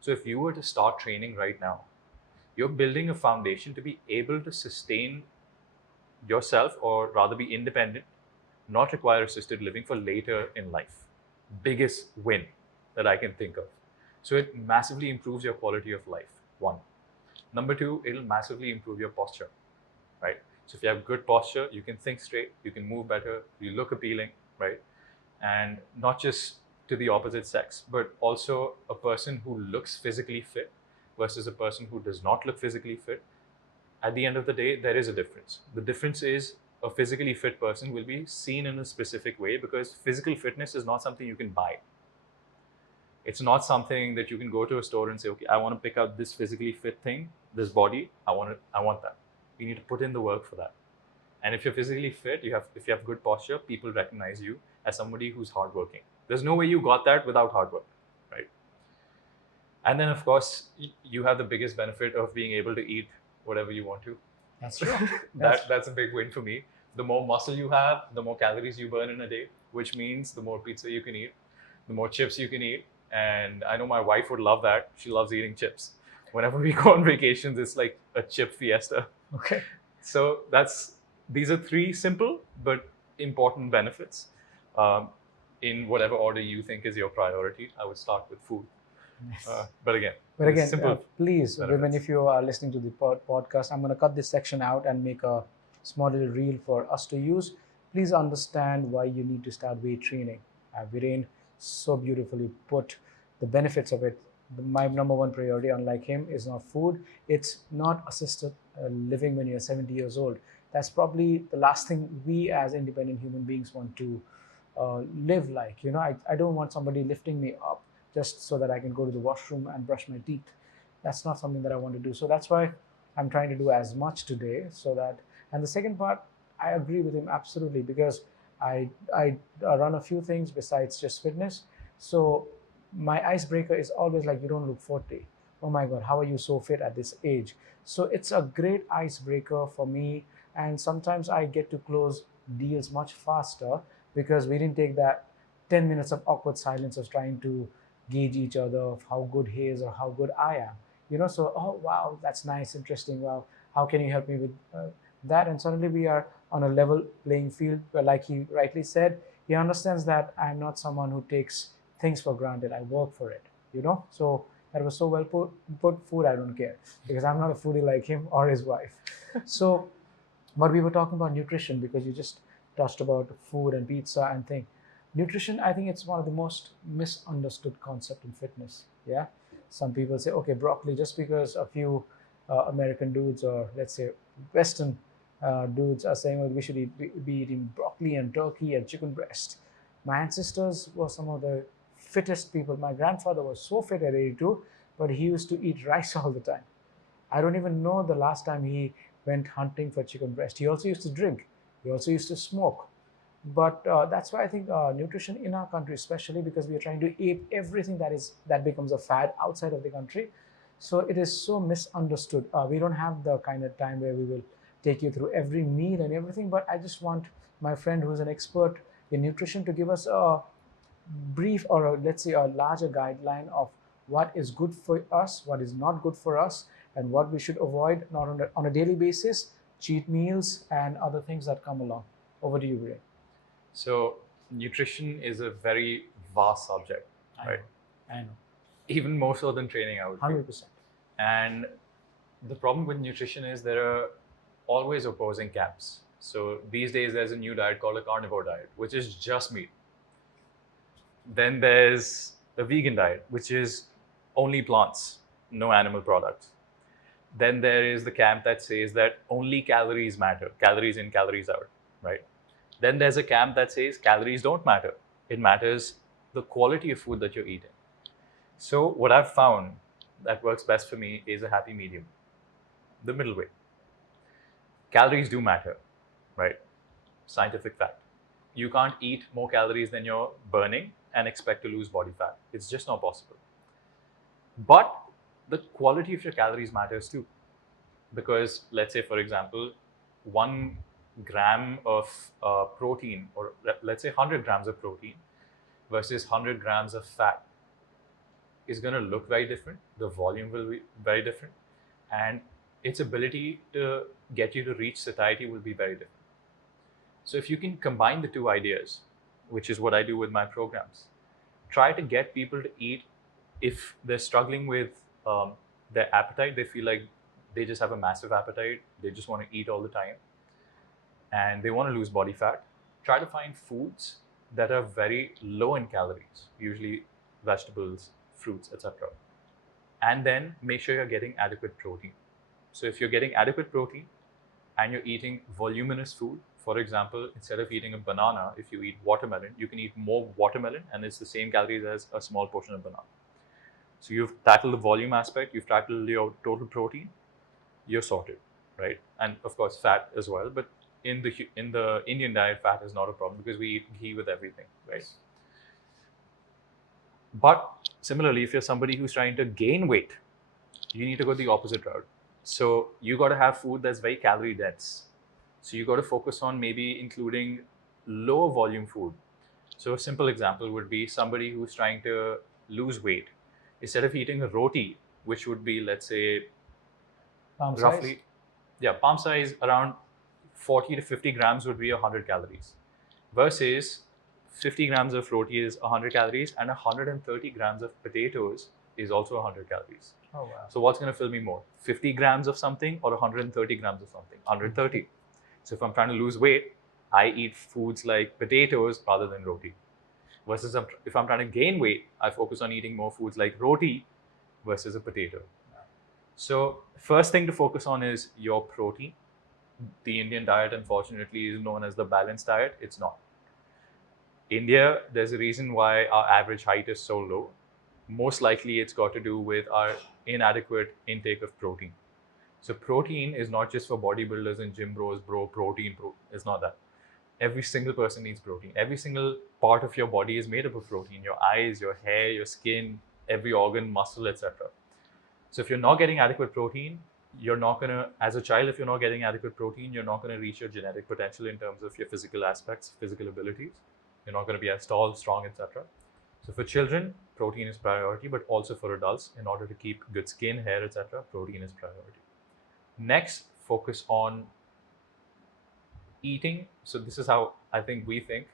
So if you were to start training right now, you're building a foundation to be able to sustain yourself, or rather be independent, not require assisted living for later in life. Biggest win that I can think of. So it massively improves your quality of life, one. Number two, it'll massively improve your posture, right? So if you have good posture, you can think straight, you can move better, you look appealing, right? And not just to the opposite sex, but also a person who looks physically fit versus a person who does not look physically fit. At the end of the day, there is a difference. The difference is a physically fit person will be seen in a specific way because physical fitness is not something you can buy. It's not something that you can go to a store and say, okay, I want to pick out this physically fit thing, this body, I want that. You need to put in the work for that. And if you're physically fit, if you have good posture, people recognize you as somebody who's hardworking. There's no way you got that without hard work, right? And then, of course, you have the biggest benefit of being able to eat whatever you want to. That's true. That's a big win for me. The more muscle you have, the more calories you burn in a day, which means the more pizza you can eat, the more chips you can eat. And I know my wife would love that. She loves eating chips. Whenever we go on vacations, it's like a chip fiesta. Okay. So these are three simple but important benefits. In whatever order you think is your priority, I would start with food. Yes. But again, please, benefits. Women, if you are listening to the podcast, I'm going to cut this section out and make a small little reel for us to use. Please understand why you need to start weight training. Viren so beautifully put the benefits of it. My number one priority, unlike him, is not food. It's not assisted living when you're 70 years old. That's probably the last thing we as independent human beings want to live like. You know, I don't want somebody lifting me up just so that I can go to the washroom and brush my teeth. That's not something that I want to do. So that's why I'm trying to do as much today so that, and the second part, I agree with him absolutely because I run a few things besides just fitness. So my icebreaker is always like, you don't look 40. Oh my God, how are you so fit at this age? So it's a great icebreaker for me. And sometimes I get to close deals much faster because we didn't take that 10 minutes of awkward silence of trying to gauge each other of how good he is or how good I am. You know, so, oh, wow, that's nice, interesting. Wow, how can you help me with that? And suddenly we are on a level playing field where, like he rightly said, he understands that I'm not someone who takes things for granted. I work for it, you know? So that was so well put. Food, I don't care because I'm not a foodie like him or his wife. So, but we were talking about nutrition because you just touched about food and pizza and thing. Nutrition, I think it's one of the most misunderstood concept in fitness. Yeah, some people say, okay, broccoli, just because a few American dudes or let's say Western dudes are saying, well, we should be eating broccoli and turkey and chicken breast. My ancestors were some of the fittest people. My grandfather was so fit at 82, but he used to eat rice all the time. I don't even know the last time he went hunting for chicken breast. He also used to drink. He also used to smoke. But that's why I think nutrition in our country, especially because we are trying to ape everything that becomes a fad outside of the country. So it is so misunderstood. We don't have the kind of time where we will take you through every meal and everything. But I just want my friend who's an expert in nutrition to give us a brief or let's say a larger guideline of what is good for us, what is not good for us, and what we should avoid not on a daily basis, cheat meals and other things that come along. Over to you, Viren. So nutrition is a very vast subject, right? I know. Even more so than training, I would say. 100%. And the problem with nutrition is there are always opposing camps. So these days there's a new diet called a carnivore diet, which is just meat. Then there's a vegan diet, which is only plants, no animal products. Then there is the camp that says that only calories matter, calories in, calories out, right? Then there's a camp that says calories don't matter. It matters the quality of food that you're eating. So what I've found that works best for me is a happy medium, the middle way. Calories do matter, right? Scientific fact. You can't eat more calories than you're burning and expect to lose body fat. It's just not possible. But the quality of your calories matters too. Because let's say, for example, 1 gram of protein, or let's say 100 grams of protein versus 100 grams of fat is going to look very different. The volume will be very different. And its ability to get you to reach satiety will be very different. So if you can combine the two ideas, which is what I do with my programs, try to get people to eat. If they're struggling with their appetite, they feel like they just have a massive appetite, they just want to eat all the time, and they want to lose body fat, try to find foods that are very low in calories, usually vegetables, fruits, etc. And then make sure you're getting adequate protein. So if you're getting adequate protein and you're eating voluminous food, for example, instead of eating a banana, if you eat watermelon, you can eat more watermelon and it's the same calories as a small portion of banana. So you've tackled the volume aspect, you've tackled your total protein, you're sorted, right? And of course, fat as well. But in the Indian diet, fat is not a problem because we eat ghee with everything, right? But similarly, if you're somebody who's trying to gain weight, you need to go the opposite route. So you got to have food that's very calorie dense. So you got to focus on maybe including lower volume food. So a simple example would be somebody who's trying to lose weight. Instead of eating a roti, which would be, let's say, Palm roughly, size? yeah, palm size, around 40 to 50 grams would be 100 calories. Versus 50 grams of roti is 100 calories and 130 grams of potatoes is also 100 calories. Oh, wow. So what's going to fill me more? 50 grams of something or 130 grams of something? 130. So if I'm trying to lose weight, I eat foods like potatoes rather than roti. Versus if I'm trying to gain weight, I focus on eating more foods like roti versus a potato. So first thing to focus on is your protein. The Indian diet, unfortunately, is known as the balanced diet. It's not. India, there's a reason why our average height is so low. Most likely it's got to do with our inadequate intake of protein. So protein is not just for bodybuilders and gym bros, protein. It's not that. Every single person needs protein. Every single part of your body is made up of protein. Your eyes, your hair, your skin, every organ, muscle, etc. So if you're not getting adequate protein, you're not going to, as a child, if you're not getting adequate protein, you're not going to reach your genetic potential in terms of your physical aspects, physical abilities. You're not going to be as tall, strong, etc. So for children, protein is priority, but also for adults, in order to keep good skin, hair, etc., protein is priority. Next, focus on eating. So this is how I think we think.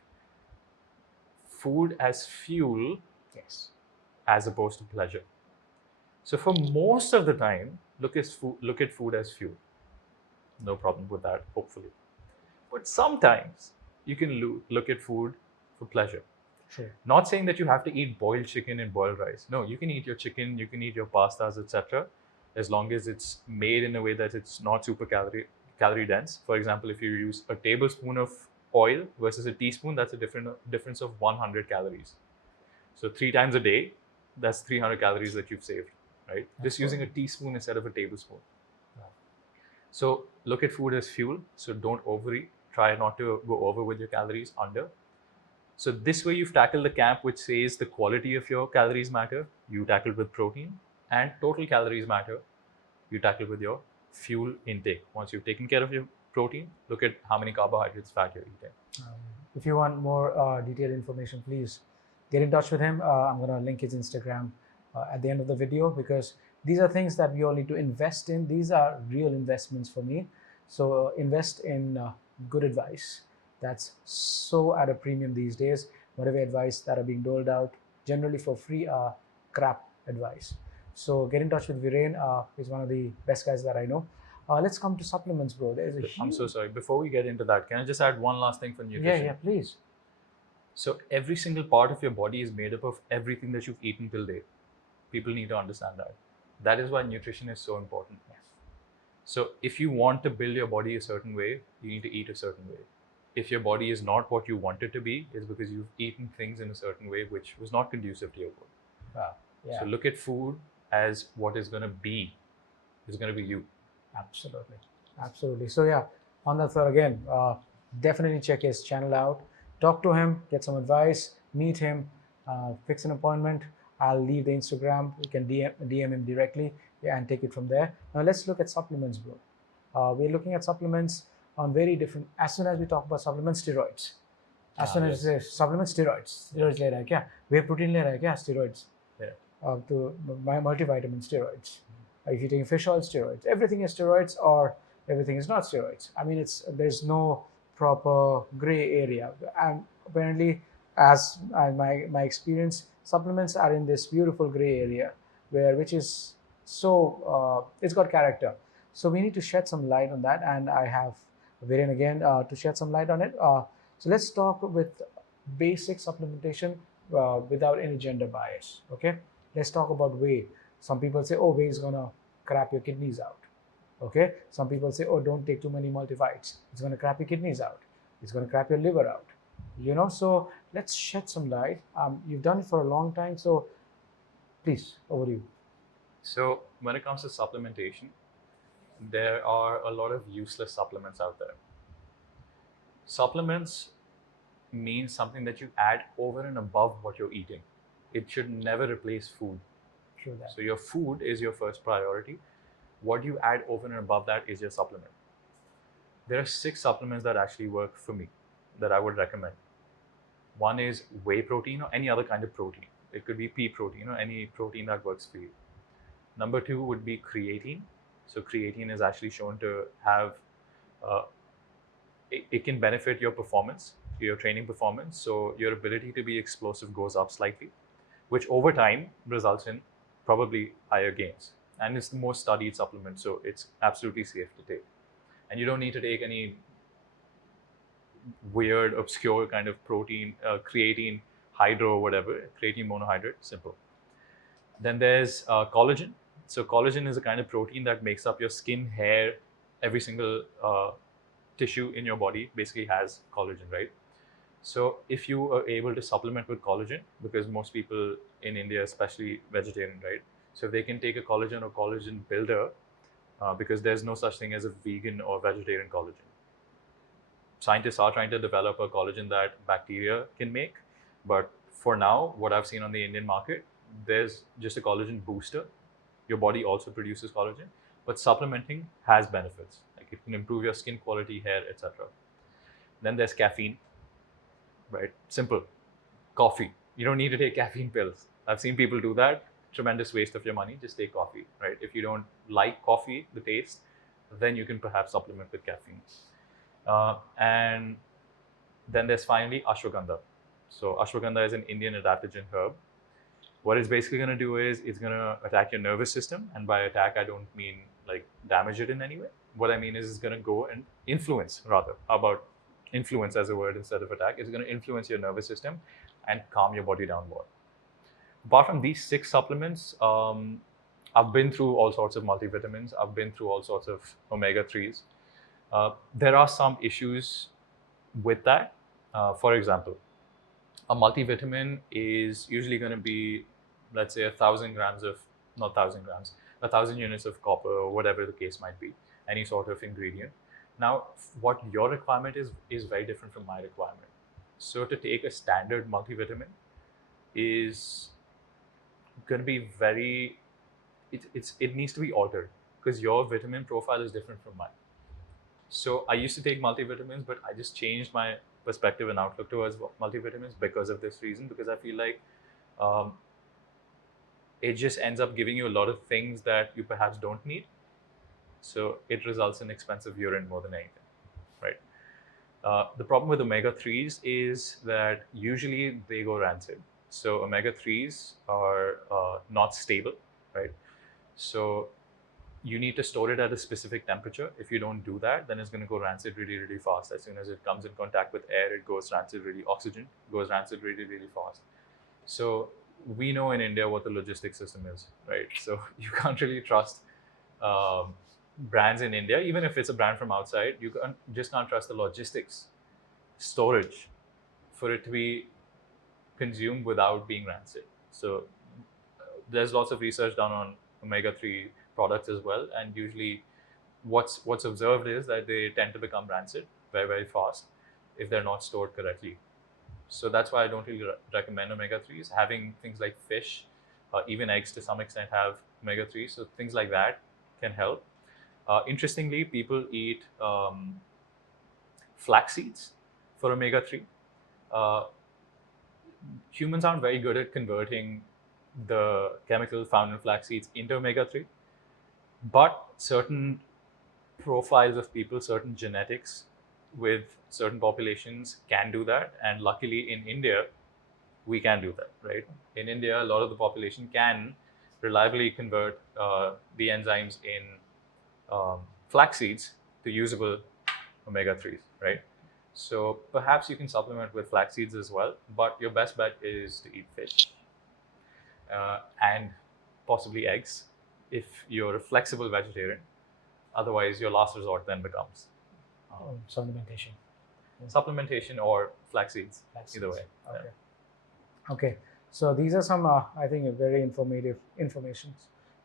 Food as fuel, Yes. as opposed to pleasure. So for most of the time, look at food as fuel. No problem with that, hopefully. But sometimes you can look at food for pleasure. Sure. Not saying that you have to eat boiled chicken and boiled rice. No, you can eat your chicken, you can eat your pastas, etc., as long as it's made in a way that it's not super calorie dense. For example, if you use a tablespoon of oil versus a teaspoon, that's a difference of 100 calories. So 3 times a day, that's 300 calories that you've saved, right? Just using a teaspoon instead of a tablespoon. So look at food as fuel. So don't overeat. Try not to go over with your calories, under. So this way you've tackled the camp which says the quality of your calories matter. You tackled with protein, and total calories matter. You tackle with your fuel intake. Once you've taken care of your protein, look at how many carbohydrates, fat you're eating. If you want more detailed information, please get in touch with him. I'm going to link his Instagram at the end of the video, because these are things that we all need to invest in. These are real investments for me. So invest in good advice. That's so at a premium these days. Whatever advice that are being doled out, generally for free, are crap advice. So get in touch with Viren. He's one of the best guys that I know. Let's come to supplements, bro. There's a huge... I'm so sorry. Before we get into that, can I just add one last thing for nutrition? Yeah, please. So every single part of your body is made up of everything that you've eaten till date. People need to understand that. That is why nutrition is so important. Yes. So if you want to build your body a certain way, you need to eat a certain way. If your body is not what you want it to be, it's because you've eaten things in a certain way which was not conducive to your body. Wow. Yeah. So look at food as what is going to be. It's going to be you. Absolutely. Absolutely. So yeah, on that thought again, definitely check his channel out. Talk to him, get some advice, meet him, fix an appointment. I'll leave the Instagram. You can DM him directly, and take it from there. Now let's look at supplements, bro. We're looking at supplements on very different. As soon as we talk about supplements, steroids. As soon as we say supplements, steroids ले रहा है क्या? Whey protein ले रहा है क्या? Steroids. Yeah. To multivitamin, steroids. If you're taking fish oil, steroids. Everything is steroids, or everything is not steroids. I mean, there's no proper gray area. And apparently, as my experience, supplements are in this beautiful gray area, which is so it's got character. So we need to shed some light on that, and I have Viren again to shed some light on it. So let's talk with basic supplementation without any gender bias. Okay, let's talk about whey. Some people say, oh, whey is gonna crap your kidneys out. Okay, some people say, oh, don't take too many multivites. It's gonna crap your kidneys out. It's gonna crap your liver out. You know, so let's shed some light. You've done it for a long time, so please, over to you. So when it comes to supplementation, there are a lot of useless supplements out there. Supplements mean something that you add over and above what you're eating. It should never replace food. True that. So your food is your first priority. What you add over and above that is your supplement. There are 6 supplements that actually work for me that I would recommend. One is whey protein or any other kind of protein. It could be pea protein or any protein that works for you. Number 2 would be creatine. So creatine is actually shown to have, it can benefit your performance, your training performance. So your ability to be explosive goes up slightly, which over time results in probably higher gains. And it's the most studied supplement, so it's absolutely safe to take. And you don't need to take any weird, obscure kind of protein, creatine, hydro, whatever, creatine monohydrate, simple. Then there's collagen. So collagen is a kind of protein that makes up your skin, hair, every single tissue in your body basically has collagen, right? So if you are able to supplement with collagen, because most people in India, especially vegetarian, right? So if they can take a collagen or collagen builder, because there's no such thing as a vegan or vegetarian collagen. Scientists are trying to develop a collagen that bacteria can make. But for now, what I've seen on the Indian market, there's just a collagen booster. Your body also produces collagen, but supplementing has benefits. Like it can improve your skin quality, hair, etc. Then there's caffeine, right? Simple. Coffee. You don't need to take caffeine pills. I've seen people do that. Tremendous waste of your money. Just take coffee, right? If you don't like coffee, the taste, then you can perhaps supplement with caffeine. And then there's finally ashwagandha. So ashwagandha is an Indian adaptogen herb. What it's basically going to do is it's going to attack your nervous system. And by attack, I don't mean like damage it in any way. What I mean is it's going to go and influence, rather. How about influence as a word instead of attack? It's going to influence your nervous system and calm your body down more. Apart from these 6 supplements, I've been through all sorts of multivitamins. I've been through all sorts of omega-3s. There are some issues with that. For example, a multivitamin is usually going to be, let's say, 1,000 grams of, not 1,000 grams, 1,000 units of copper or whatever the case might be, any sort of ingredient. Now, what your requirement is very different from my requirement. So to take a standard multivitamin is going to be very, it needs to be altered because your vitamin profile is different from mine. So I used to take multivitamins, but I just changed my perspective and outlook towards multivitamins because of this reason, because I feel like it just ends up giving you a lot of things that you perhaps don't need. So it results in expensive urine more than anything, right? The problem with omega-3s is that usually they go rancid. So omega-3s are not stable, right? So you need to store it at a specific temperature. If you don't do that, then it's going to go rancid really, really fast. As soon as it comes in contact with air, it goes rancid really, oxygen goes rancid really, really fast. So we know in India what the logistics system is, right? So you can't really trust brands in India, even if it's a brand from outside. You just can't trust the logistics, storage, for it to be consumed without being rancid. So there's lots of research done on omega-3 products as well, and usually what's observed is that they tend to become rancid very, very fast if they're not stored correctly. So that's why I don't really recommend omega-3s. Having things like fish, even eggs to some extent have omega-3, so things like that can help. Interestingly, people eat flax seeds for omega-3. Humans aren't very good at converting the chemical found in flax seeds into omega-3, but certain profiles of people, certain genetics with certain populations can do that. And luckily in India, we can do that, right? In India, a lot of the population can reliably convert the enzymes in flax seeds to usable omega-3s, right? So perhaps you can supplement with flax seeds as well, but your best bet is to eat fish and possibly eggs if you're a flexible vegetarian. Otherwise, your last resort then becomes supplementation. Supplementation or flax seeds, either way. Okay. Yeah. Okay. So these are some, I think, very informative informations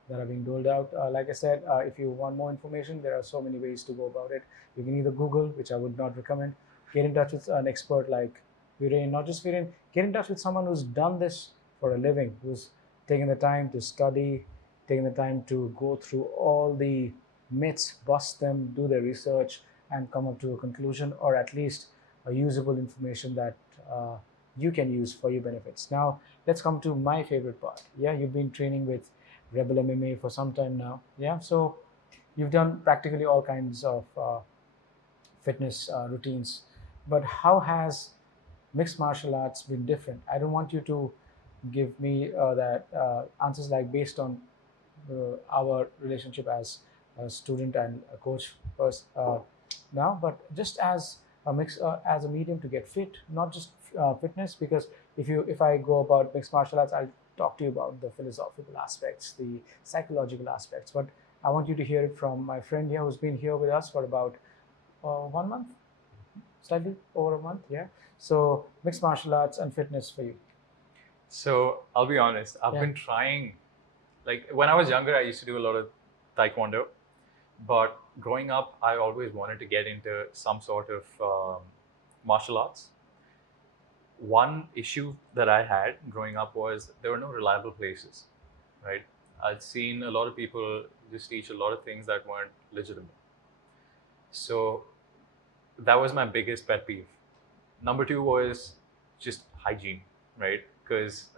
that are being doled out. Like I said, if you want more information, there are so many ways to go about it. You can either Google, which I would not recommend. Get in touch with an expert like Viren, not just Viren. Get in touch with someone who's done this for a living, who's taken the time to study, taking the time to go through all the myths, bust them, do their research, and come up to a conclusion, or at least a usable information that you can use for your benefits. Now, let's come to my favorite part. Yeah, you've been training with Rebel MMA for some time now. Yeah, so you've done practically all kinds of fitness routines. But how has mixed martial arts been different? I don't want you to give me that answers like based on our relationship as a student and a coach first now, but just as a mix, as a medium to get fit, not just fitness. Because if I go about mixed martial arts, I'll talk to you about the philosophical aspects, the psychological aspects. But I want you to hear it from my friend here, who's been here with us for about 1 month, slightly over a month. Yeah. So mixed martial arts and fitness for you. So I'll be honest, I've been trying, like when I was younger, I used to do a lot of taekwondo, but growing up, I always wanted to get into some sort of martial arts. One issue that I had growing up was there were no reliable places, right? I'd seen a lot of people just teach a lot of things that weren't legitimate. So that was my biggest pet peeve. Number two was just hygiene, right? Because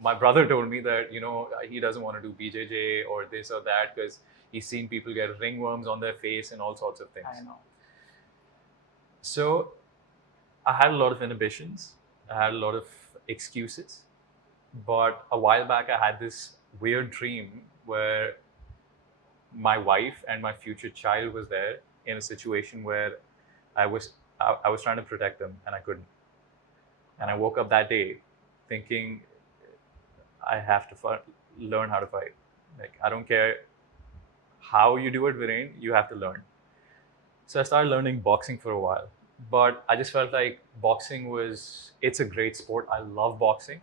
my brother told me that, you know, he doesn't want to do BJJ or this or that because he's seen people get ringworms on their face and all sorts of things. I know. So I had a lot of inhibitions. I had a lot of excuses. But a while back, I had this weird dream where my wife and my future child was there in a situation where I was trying to protect them and I couldn't. And I woke up that day thinking I have to learn how to fight. Like, I don't care how you do it, Viren, you have to learn. So I started learning boxing for a while, but I just felt like boxing it's a great sport. I love boxing,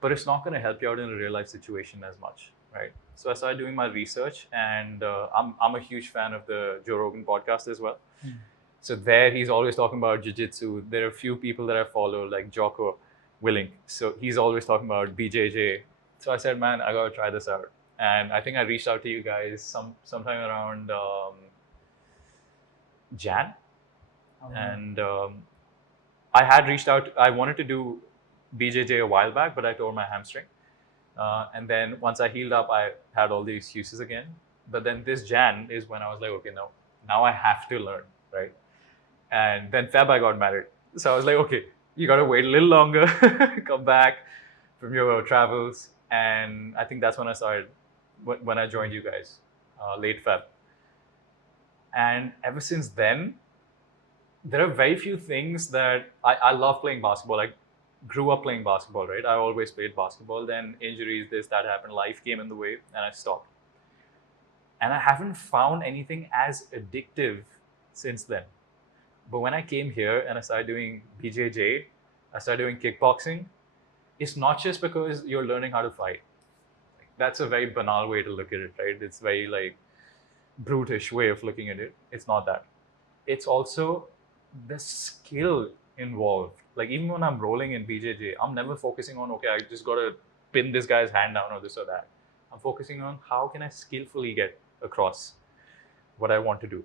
but it's not going to help you out in a real life situation as much, right? So I started doing my research, and I'm a huge fan of the Joe Rogan podcast as well. So there he's always talking about jiu-jitsu. There are a few people that I follow, like Jocko Willing. So he's always talking about BJJ. So I said, man, I got to try this out. And I think I reached out to you guys sometime around Jan. And I had reached out. I wanted to do BJJ a while back, but I tore my hamstring. And then once I healed up, I had all the excuses again. But then this Jan is when I was like, okay, now I have to learn, right? And then Feb, I got married. So I was like, okay, you got to wait a little longer, come back from your travels. And I think that's when I started, when I joined you guys, late Feb. And ever since then, there are very few things that I love playing basketball. I grew up playing basketball, right? I always played basketball. Then injuries, this, that happened. Life came in the way and I stopped. And I haven't found anything as addictive since then. But when I came here and I started doing BJJ, I started doing kickboxing, it's not just because you're learning how to fight. That's a very banal way to look at it, right? It's very like brutish way of looking at it. It's not that. It's also the skill involved. Like even when I'm rolling in BJJ, I'm never focusing on, okay, I just got to pin this guy's hand down or this or that. I'm focusing on how can I skillfully get across what I want to do.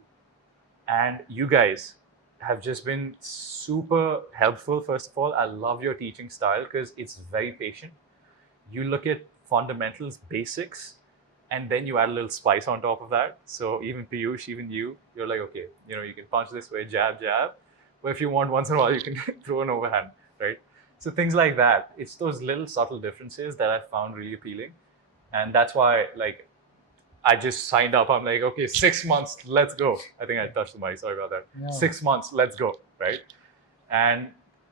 And you guys have just been super helpful. First of all, I love your teaching style because it's very patient. You look at fundamentals, basics, and then you add a little spice on top of that. So even Piyush, even you're like, okay, you can punch this way, jab, jab. But if you want, once in a while, you can throw an overhand, right? So things like that. It's those little subtle differences that I found really appealing. And that's why, like, I just signed up. I'm like, okay, 6 months, let's go. I think I touched the mic. Sorry about that. No. 6 months, let's go, right? And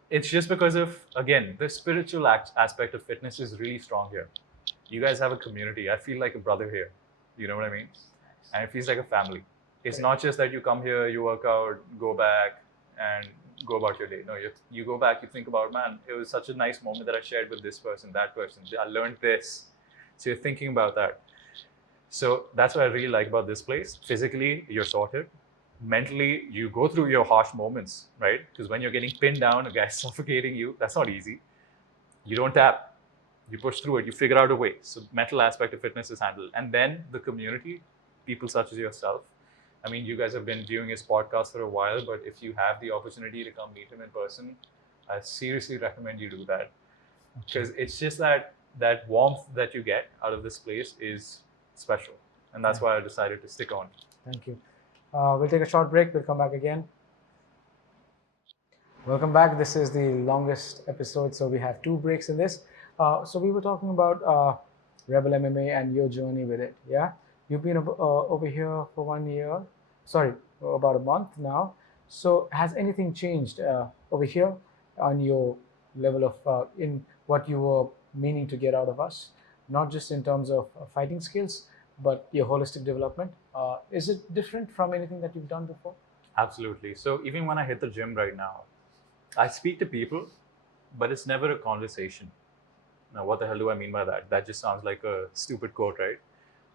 it's just because of, again, the spiritual aspect of fitness is really strong here. You guys have a community. I feel like a brother here. You know what I mean? And it feels like a family. It's not just that you come here, you work out, go back, and go about your day. No, you go back, you think about, man, it was such a nice moment that I shared with this person, that person. I learned this. So you're thinking about that. So that's what I really like about this place. Physically, you're sorted. Mentally, you go through your harsh moments, right? Because when you're getting pinned down, a guy's suffocating you, that's not easy. You don't tap. You push through it. You figure out a way. So the mental aspect of fitness is handled. And then the community, people such as yourself. I mean, you guys have been viewing his podcast for a while, but if you have the opportunity to come meet him in person, I seriously recommend you do that. Because it's just that warmth that you get out of this place is special. And that's why I decided to stick on. Thank you. We'll take a short break. We'll come back again. Welcome back. This is the longest episode, so we have 2 breaks in this. So we were talking about Rebel MMA and your journey with it. Yeah, you've been over here for 1 year. Sorry, about a month now. So has anything changed over here on your level of in what you were meaning to get out of us? Not just in terms of fighting skills, but your holistic development. Is it different from anything that you've done before? Absolutely. So even when I hit the gym right now, I speak to people, but it's never a conversation. Now, what the hell do I mean by that? That just sounds like a stupid quote, right?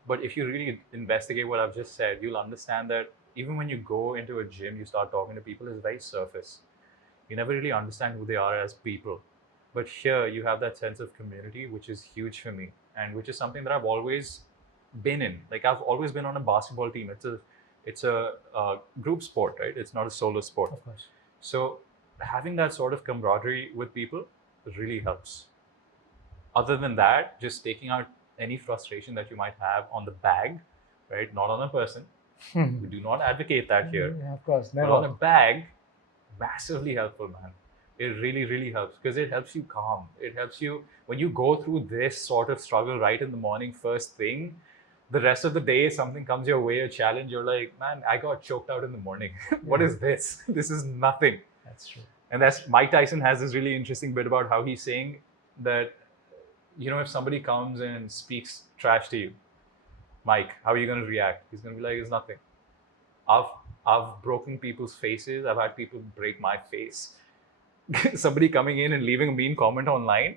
But if you really investigate what I've just said, you'll understand that even when you go into a gym, you start talking to people, it's very surface. You never really understand who they are as people. But here, you have that sense of community, which is huge for me, and which is something that I've always been in. Like I've always been on a basketball team. It's a group sport, right? It's not a solo sport. Of course. So having that sort of camaraderie with people really helps. Other than that, just taking out any frustration that you might have on the bag, right? Not on a person. We do not advocate that here. Yeah, of course, never. But on a bag, massively helpful, man. It really, really helps because it helps you calm. It helps you when you go through this sort of struggle right in the morning, first thing. The rest of the day, something comes your way, a challenge, you're like, man, I got choked out in the morning. What is this? This is nothing. That's true. And that's Mike Tyson has this really interesting bit about how he's saying that, if somebody comes and speaks trash to you, Mike, how are you going to react? He's going to be like, it's nothing. I've broken people's faces. I've had people break my face. Somebody coming in and leaving a mean comment online,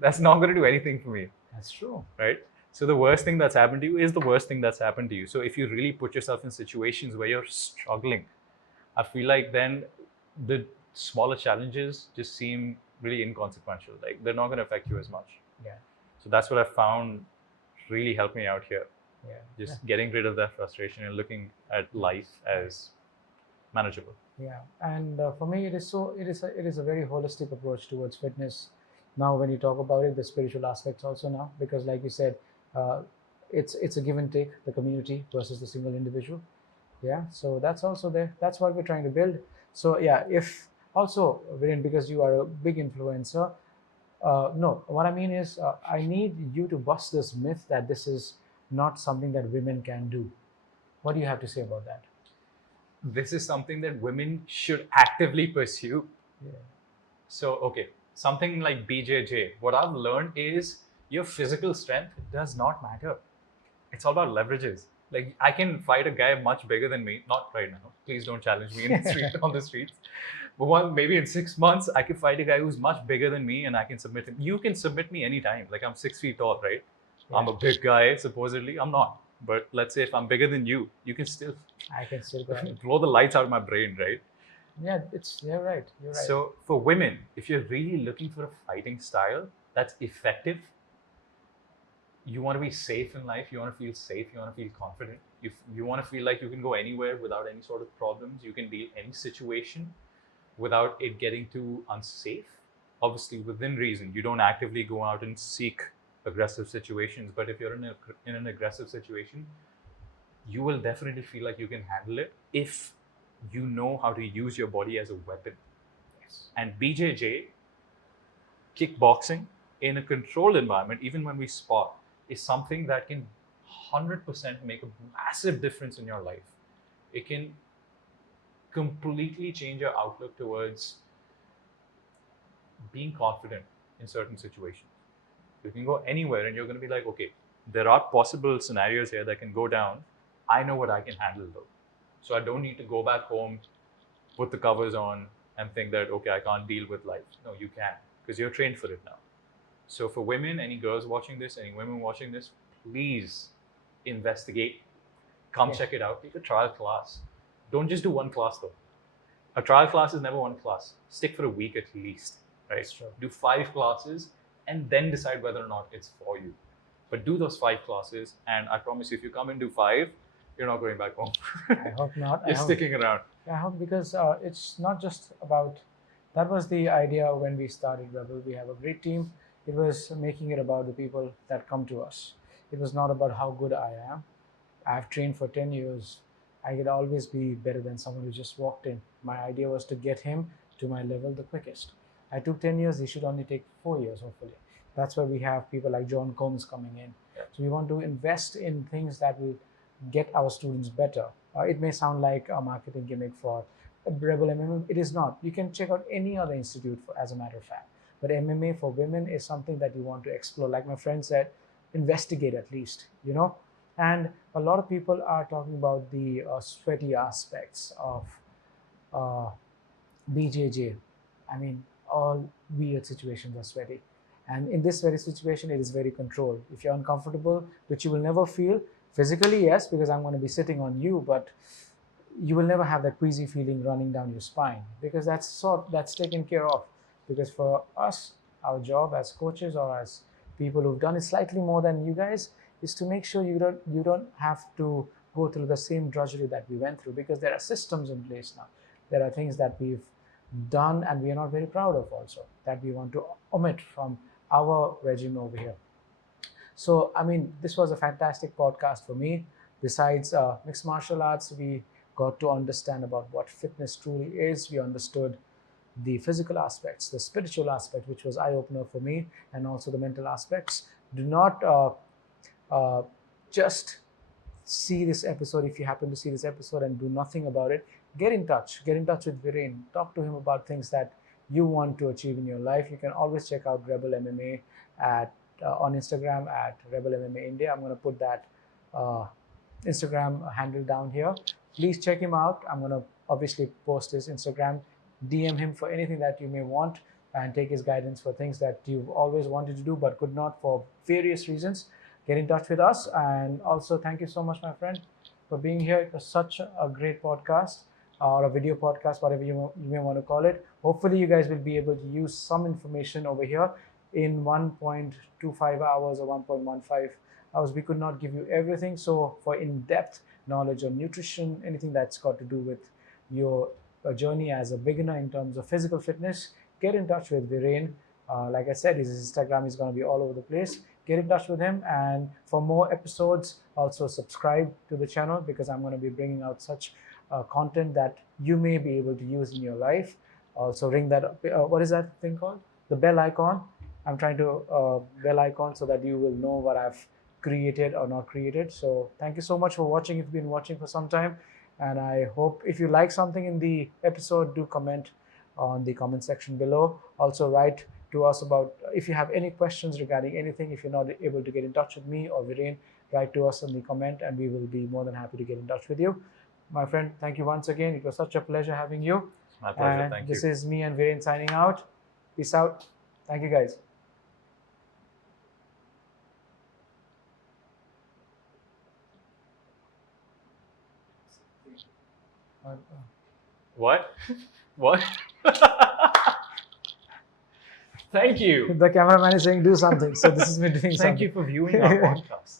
that's not going to do anything for me. That's true. Right? So the worst thing that's happened to you is the worst thing that's happened to you. So if you really put yourself in situations where you're struggling, I feel like then the smaller challenges just seem really inconsequential. Like they're not going to affect you as much. Yeah. So that's what I found really helped me out here. Yeah. Just getting rid of that frustration and looking at life as manageable. Yeah. And for me, it is a very holistic approach towards fitness. Now, when you talk about it, the spiritual aspects also now, because like you said, it's a give and take, the community versus the single individual. Yeah. So that's also there. That's what we're trying to build. So yeah, if Also, Viren, because you are a big influencer, no, what I mean is, I need you to bust this myth that this is not something that women can do. What do you have to say about that? This is something that women should actively pursue. Yeah. So, okay, something like BJJ, what I've learned is your physical strength does not matter. It's all about leverages. Like, I can fight a guy much bigger than me, not right now. Please don't challenge me in the street, on the streets. But maybe in 6 months, I can fight a guy who's much bigger than me and I can submit him. You can submit me anytime. Like, I'm 6 feet tall, right? Yeah. I'm a big guy, supposedly. I'm not. But let's say if I'm bigger than you, you can still. I can still go ahead. Blow the lights out of my brain, right? Yeah, you're right. You're right. So for women, if you're really looking for a fighting style that's effective, you want to be safe in life, you want to feel safe, you want to feel confident, you want to feel like you can go anywhere without any sort of problems, you can deal any situation without it getting too unsafe. Obviously, within reason, you don't actively go out and seek aggressive situations, but if you're in an aggressive situation, you will definitely feel like you can handle it if you know how to use your body as a weapon. Yes. And BJJ, kickboxing, in a controlled environment, even when we spar, is something that can 100% make a massive difference in your life. It can completely change your outlook towards being confident in certain situations. You can go anywhere and you're going to be like, okay, there are possible scenarios here that can go down. I know what I can handle though. So I don't need to go back home, put the covers on and think that, okay, I can't deal with life. No, you can, because you're trained for it now. So for women, any girls watching this, any women watching this, please investigate. Come check it out. Take a trial class. Don't just do one class though. A trial class is never one class. Stick for a week at least, right? That's true. Do 5 classes and then decide whether or not it's for you. But do those 5 classes, and I promise you, if you come and do 5, you're not going back home. I hope not. You're sticking around. I hope, because it's not just about, that was the idea when we started Rebel. We have a great team. It was making it about the people that come to us. It was not about how good I am. I've trained for 10 years. I could always be better than someone who just walked in. My idea was to get him to my level the quickest. I took 10 years. He should only take 4 years, hopefully. That's why we have people like John Combs coming in. Yeah. So we want to invest in things that will get our students better. It may sound like a marketing gimmick for Rebel MMA. It is not. You can check out any other institute, as a matter of fact. But MMA for women is something that you want to explore. Like my friend said, investigate at least, And a lot of people are talking about the sweaty aspects of BJJ. I mean, all weird situations are sweaty. And in this very situation, it is very controlled. If you're uncomfortable, which you will never feel, physically, yes, because I'm going to be sitting on you, but you will never have that queasy feeling running down your spine, because that's taken care of. Because for us, our job as coaches or as people who've done it slightly more than you guys is to make sure you don't have to go through the same drudgery that we went through, because there are systems in place now. There are things that we've done and we are not very proud of also, that we want to omit from our regime over here. So, I mean, this was a fantastic podcast for me. Besides mixed martial arts, we got to understand about what fitness truly is. We understood the physical aspects, the spiritual aspect, which was eye-opener for me, and also the mental aspects. Do not just see this episode. If you happen to see this episode and do nothing about it, get in touch with Viren. Talk to him about things that you want to achieve in your life. You can always check out Rebel MMA on Instagram at Rebel MMA India. I'm going to put that Instagram handle down here. Please check him out. I'm going to obviously post his Instagram. DM him for anything that you may want, and take his guidance for things that you've always wanted to do but could not for various reasons. Get in touch with us. And also, thank you so much, my friend, for being here. It was such a great podcast, or a video podcast, whatever you may want to call it. Hopefully you guys will be able to use some information over here in 1.25 hours or 1.15 hours. We could not give you everything. So for in-depth knowledge on nutrition, anything that's got to do with your journey as a beginner in terms of physical fitness, get in touch with Viren. Like I said, his Instagram is going to be all over the place. Get in touch with him. And for more episodes, also subscribe to the channel, because I'm going to be bringing out such content that you may be able to use in your life. Also ring that, what is that thing called? The bell icon. I'm trying to bell icon so that you will know what I've created or not created. So thank you so much for watching. If you've been watching for some time, and I hope if you like something in the episode, do comment on the comment section below. Also write to us about if you have any questions regarding anything. If you're not able to get in touch with me or Viren, write to us in the comment and we will be more than happy to get in touch with you. My friend, thank you once again. It was such a pleasure having you. My pleasure. And thank you. This is me and Viren signing out. Peace out. Thank you, guys. What? What? Thank you. The cameraman is saying do something. So this is me doing something. Thank you for viewing our podcast.